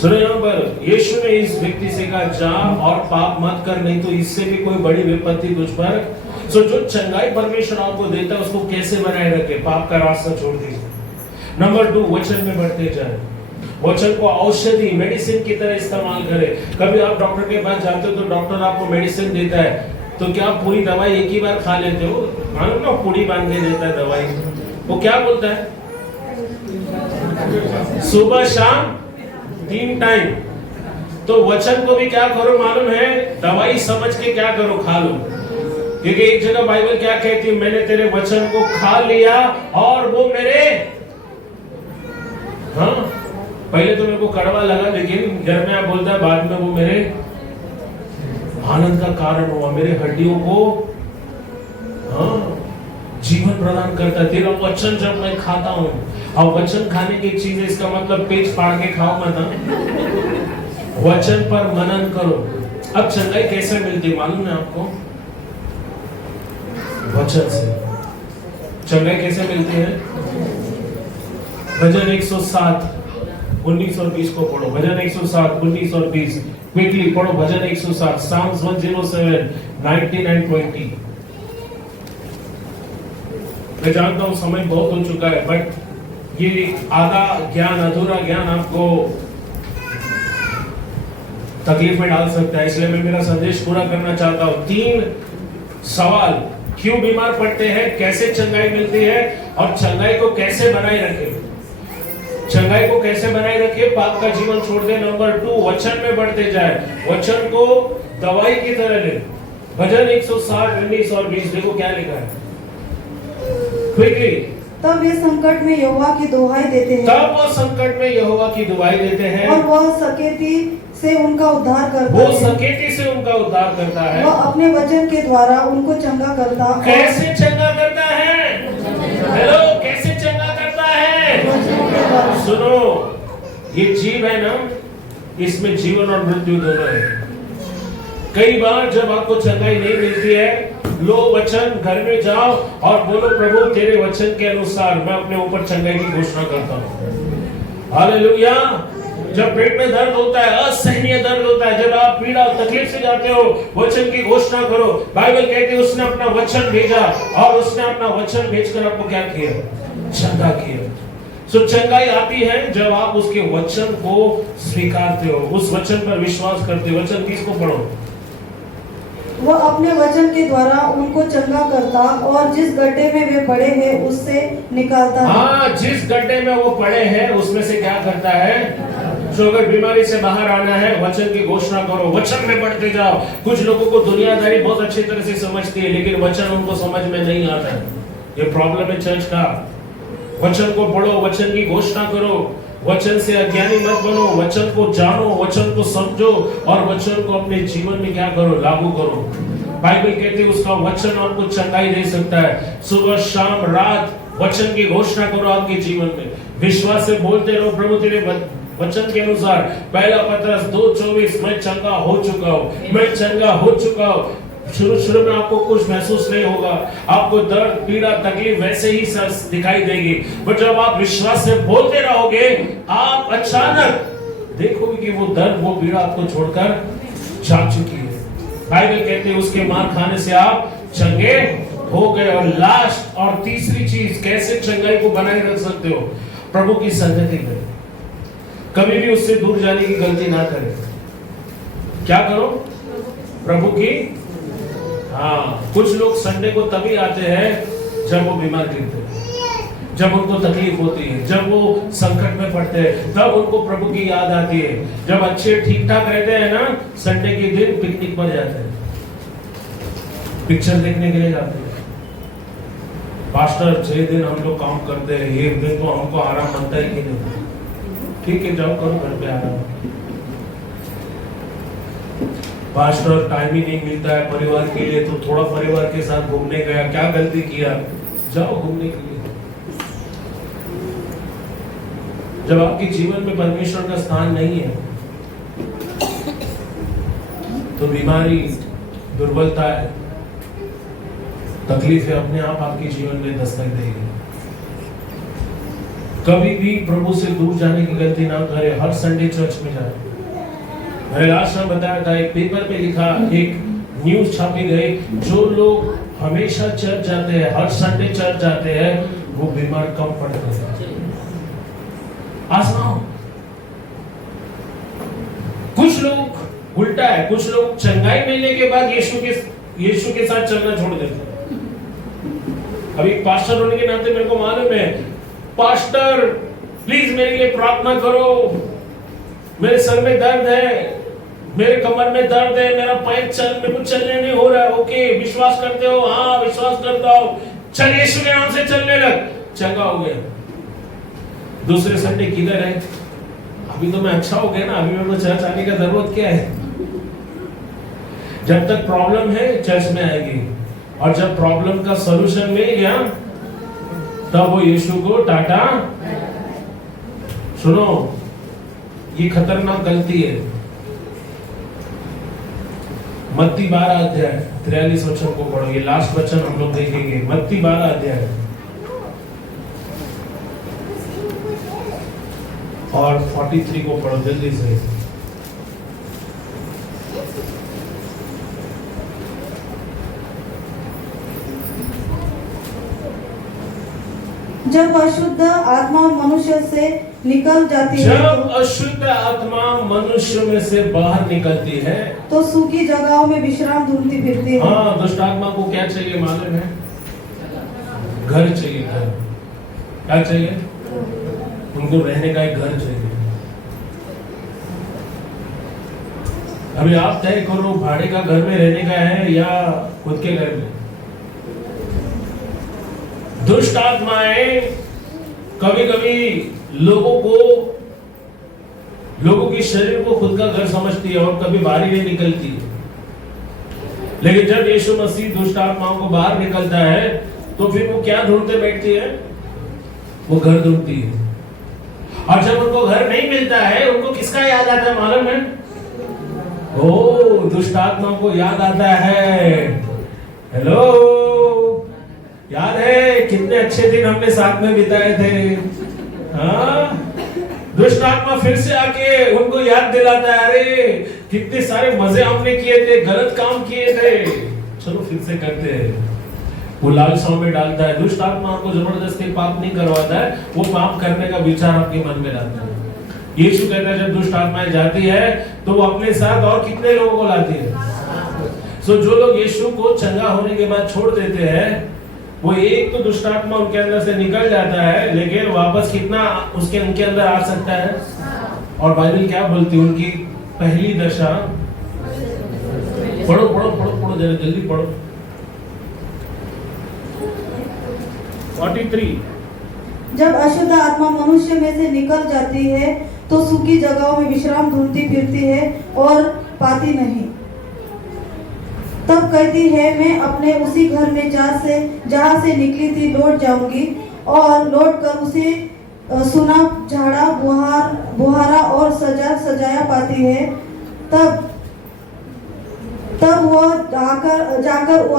सुनो यहाँ पर, यीशु ने इस व्यक्ति से कहा, जा और पाप मत कर, नहीं तो इससे भी कोई बड़ी विपत्ति तुझ पर। सो जो चंगाई परमेश्वर आपको देता है उसको कैसे बनाए रखे? पाप का रास्ता छोड़ दीजिए। नंबर 2, वचन में बढ़ते जाए। वचन को औषधि मेडिसिन की तरह इस्तेमाल करें। कभी आप डॉक्टर के पास जाते हो तो डॉक्टर आपको मेडिसिन देता है, तो क्या पूरी दवाई एक ही बार खा लेते हो? मालूम ना, पूरी बांध के देता है दवाई। वो क्या बोलता है? सुबह शाम 3 टाइम। तो वचन को भी क्या करो मालूम है? दवाई समझ के क्या करो, खा लो। क्योंकि एक जगह बाइबल क्या कहती है? मैंने तेरे वचन को खा लिया और वो मेरे, हाँ, पहले तो मेरे को कड़वा लगा, लेकिन घर में आप बोलता है बाद में वो मेरे आनंद का कारण हुआ, मेरे हड्डियों को, हाँ, जीवन प्रदान करता है। तेरा वचन जब मैं खाता हूं, और वचन खाने की चीज है, इसका मतलब पेट फाड़ के खाओ मत, वचन पर मनन करो। अब चंगाई कैसे मिलती है मालूम है आपको? वचन से। चंगाई कैसे मिलती है? भजन 107 19 और 20 को पढ़ो। भजन 107 19 और 20 क्विकली पढ़ो। भजन 107, Psalms 107 19 and 20। मैं जानता हूं समय बहुत हो चुका है, बट ये आधा ज्ञान, अधूरा ज्ञान आपको तकलीफ में डाल सकता है, इसलिए मैं मेरा संदेश पूरा करना चाहता हूं। 3 सवाल: क्यों बीमार पड़ते हैं, कैसे चंगाई मिलती है, और चंगाई को कैसे बनाए रखें। चंगाई को कैसे बनाए रखे? पाप का जीवन छोड़ दे। नंबर 2, वचन में बढ़ते जाए, वचन को दवाई की तरह ले। भजन 107 19 और 20 देखो क्या लिखा है, क्विकली। तब वे संकट में यहोवा की दुहाई देते हैं, तब वो संकट में यहोवा की दुहाई देते हैं, और वह सकेती से उनका उद्धार करता वो है। सकेती से उनका उद्धार करता है। वह अपने वचन के द्वारा उनको चंगा करता है। कैसे चंगा करता है? हेलो, कैसे चंगा करता है? सुनो, ये जीव है ना, इसमें जीवन और मृत्यु दोनों है। कई बार जब आपको चंगाई नहीं मिलती है, लो वचन, घर में जाओ और बोलो, प्रभु तेरे वचन के अनुसार मैं अपने ऊपर चंगाई की घोषणा करता हूँ। हालेलुया। जब पेट में दर्द होता है, असहनीय दर्द होता है, जब आप पीड़ा और तकलीफ से जाते हो, वचन की घोषणा करो। बाइबल कहती है उसने अपना वचन भेजा, और उसने अपना वचन भेजकर आपको क्या किया? चंगा किया। सो चंगाई आती है जब आप उसके वचन को स्वीकारते हो, उस वचन पर विश्वास करते हो। वचन 30 को पढ़ो। वह अपने वचन के द्वारा उनको चंगा करता, और जिस गड्ढे में वे पड़े हैं उससे निकालता है। हाँ, जिस गड्ढे में वो पड़े हैं उसमें से क्या करता है? जो अगर बीमारी से बाहर आना है, वचन की घोषणा करो, वचन में बढ़ते जाओ। कुछ लोगों को दुनियादारी बहुत अच्छी तरह से समझती है, लेकिन वचन उनको समझ में नहीं आता है। ये प्रॉब्लम है चर्च का। वचन को पढ़ो, वचन की घोषणा करो, वचन से अज्ञानी मत बनो, वचन को जानो, वचन को समझो, और वचन को अपने जीवन में क्या करो? लागू करो। बाइबल कहती है उसका वचन आपको चंगाई दे सकता है। सुबह शाम रात वचन की घोषणा करो आपके जीवन में, विश्वास से बोलते रहो, प्रभु तेरे वचन के अनुसार। पहला पत्रस 2:24, मैं चंगा हो चुका हूँ, मैं चंगा हो चुका हूँ। शुरू में आपको कुछ महसूस नहीं होगा, आपको दर्द, पीड़ा, तकलीफ वैसे ही दिखाई देगी, पर जब आप विश्वास से बोलते रहोगे, आप अचानक देखोगे कि वो दर्द, वो पीड़ा आपको छोड़कर जा चुकी है। बाइबल कहती है उसके मार खाने से आप चंगे हो गए। और लास्ट और तीसरी चीज, कैसे चंगाई को बनाए रख सकते हो? प्रभु की संगति में। कभी भी उससे दूर जाने की गलती ना करें। क्या करो? प्रभु की, हाँ, कुछ लोग संडे को तभी आते हैं जब वो बीमार गिरते हैं, जब उनको तकलीफ होती है, जब वो संकट में पड़ते हैं, तब उनको प्रभु की याद आती है। जब अच्छे ठीक ठाक रहते हैं ना, संडे के दिन पिकनिक पर जाते हैं, पिक्चर देखने के लिए जाते हैं। पास्टर 6 दिन हम लोग काम करते हैं, एक दिन तो हमको आराम बनता है कि नहीं? ठीक है, जाओ करो घर पे आराम। पास्टर टाइम ही नहीं मिलता है परिवार के लिए, तो थोड़ा परिवार के साथ घूमने गया, क्या गलती किया? जाओ घूमने के लिए। जब आपके जीवन में परमेश्वर का स्थान नहीं है, तो बीमारी, दुर्बलता है, तकलीफें अपने आप आपके जीवन में दस्तक देगी। कभी भी प्रभु से दूर जाने की गलती ना करें। हर संडे चर्च में जाए। मैंने लास्ट टाइम बताया था, एक पेपर पे लिखा, एक न्यूज छापी गई, जो लोग हमेशा चर्च जाते हैं, हर संडे चर्च जाते हैं, वो बीमार कम पड़ते हैं। आजमाओ, है, कुछ लोग चंगाई मिलने के बाद यीशु के साथ चलना छोड़ देते हैं। अभी पास्टर होने के नाते मेरे को मालूम है, पास्टर प्लीज मेरे लिए प्रार्थना करो, मेरे सर में दर्द है, मेरे कमर में दर्द है, मेरा पैर मेरे को चलने नहीं हो रहा है। ओके, विश्वास करते हो? हाँ विश्वास करता हूं। चल यीशु के नाम से चलने लग, चंगा हो गया। दूसरे संडे किधर है? अभी तो मैं अच्छा हो गया ना, अभी मेरे को चर्च आने का जरूरत क्या है? जब तक प्रॉब्लम है चर्च में आएगी, और जब प्रॉब्लम का सॉल्यूशन मिल गया तब वो यीशु को टाटा। सुनो, ये खतरनाक गलती है। मत्ती 12 अध्याय 43 वचन को पढ़ो, ये लास्ट वचन हम लोग देखेंगे। मत्ती 12 अध्याय और 43 को पढ़ो जल्दी से। जब अशुद्ध आत्मा मनुष्य से निकल जाती है, जब अशुद्ध आत्मा मनुष्य में से बाहर निकलती है तो सूखी जगहों में विश्राम ढूंढती फिरती है। हाँ, दुष्ट आत्मा को क्या चाहिए मालूम है? घर चाहिए। घर क्या चाहिए? उनको रहने का एक घर चाहिए। अभी आप तय करो, भाड़े का घर में रहने का है या खुद के घर में। दुष्ट आत्माएं कभी कभी लोगों के शरीर को खुद का घर समझती है और कभी बाहर नहीं निकलती है। लेकिन जब यीशु मसीह दुष्ट आत्माओं को बाहर निकलता है तो फिर वो क्या ढूंढते बैठती है? वो घर ढूंढती है। और जब उनको घर नहीं मिलता है, उनको किसका याद आता है मालूम है? ओ, दुष्ट आत्माओं को याद आता है। हेलो, याद है कितने अच्छे दिन हमने साथ में बिताए थे? हाँ, दुष्ट आत्मा फिर से आके उनको याद दिलाता है, अरे कितने सारे मजे हमने किए थे, गलत काम किए थे, चलो फिर से करते हैं। वो लालसाओं में डालता है। दुष्ट आत्मा आपको जबरदस्ती पाप नहीं करवाता है, वो पाप करने का विचार आपके मन में लाता है। यीशु कहता है जब दुष्ट आत्माएं जाती है तो वो अपने साथ और कितने लोगों को लाती है। सो जो लोग यीशु को चंगा होने के बाद छोड़ देते हैं, वो एक तो दुष्ट आत्मा उनके अंदर से निकल जाता है, लेकिन वापस कितना उनके अंदर आ सकता है? और बाइबल क्या बोलती है? उनकी पहली दशा, पढ़ो पढ़ो पढ़ो पढ़ो जरा जल्दी पढ़ो। 43। जब अशुद्ध आत्मा मनुष्य में से निकल जाती है तो सूखी जगहों में विश्राम ढूंढती फिरती है और पाती नहीं। तब कहती है, मैं अपने उसी घर में जहाँ से निकली थी लौट जाऊंगी, और लौट कर उसे सुना झाड़ा बुहारा और सजाया पाती है। तब वह जाकर वो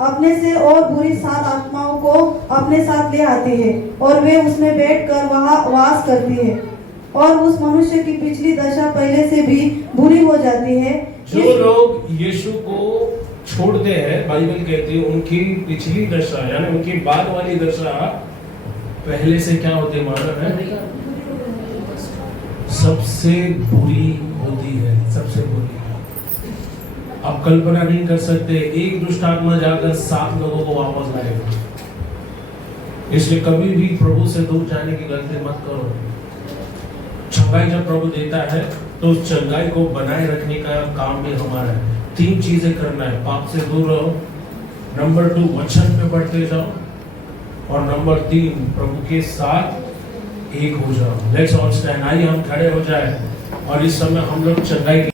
अपने से और बुरी 7 आत्माओं को अपने साथ ले आती है और वे उसमें बैठकर वहाँ वास करती है, और उस मनुष्य की पिछली दशा पहले से भी बुरी हो जाती है। जो लोग यीशु को छोड़ते हैं, बाइबल कहती है उनकी पिछली दशा यानी उनकी बाद वाली दशा पहले से क्या होती है मालूम है? सबसे बुरी होती है, सबसे बुरी। आप कल्पना नहीं कर सकते, एक दुष्ट आत्मा जाकर 7 लोगों को वापस लाएगा। इसलिए कभी भी प्रभु से दूर जाने की गलती मत करो। चंगाई जब प्रभु देता है तो उस चंगाई को बनाए रखने का काम भी हमारा है। 3 चीजें करना है, पाप से दूर रहो, नंबर 2 वचन में बढ़ते जाओ, और नंबर 3 प्रभु के साथ एक हो जाओ। Let's all stand. आइए हम खड़े हो जाए और इस समय हम लोग चंगाई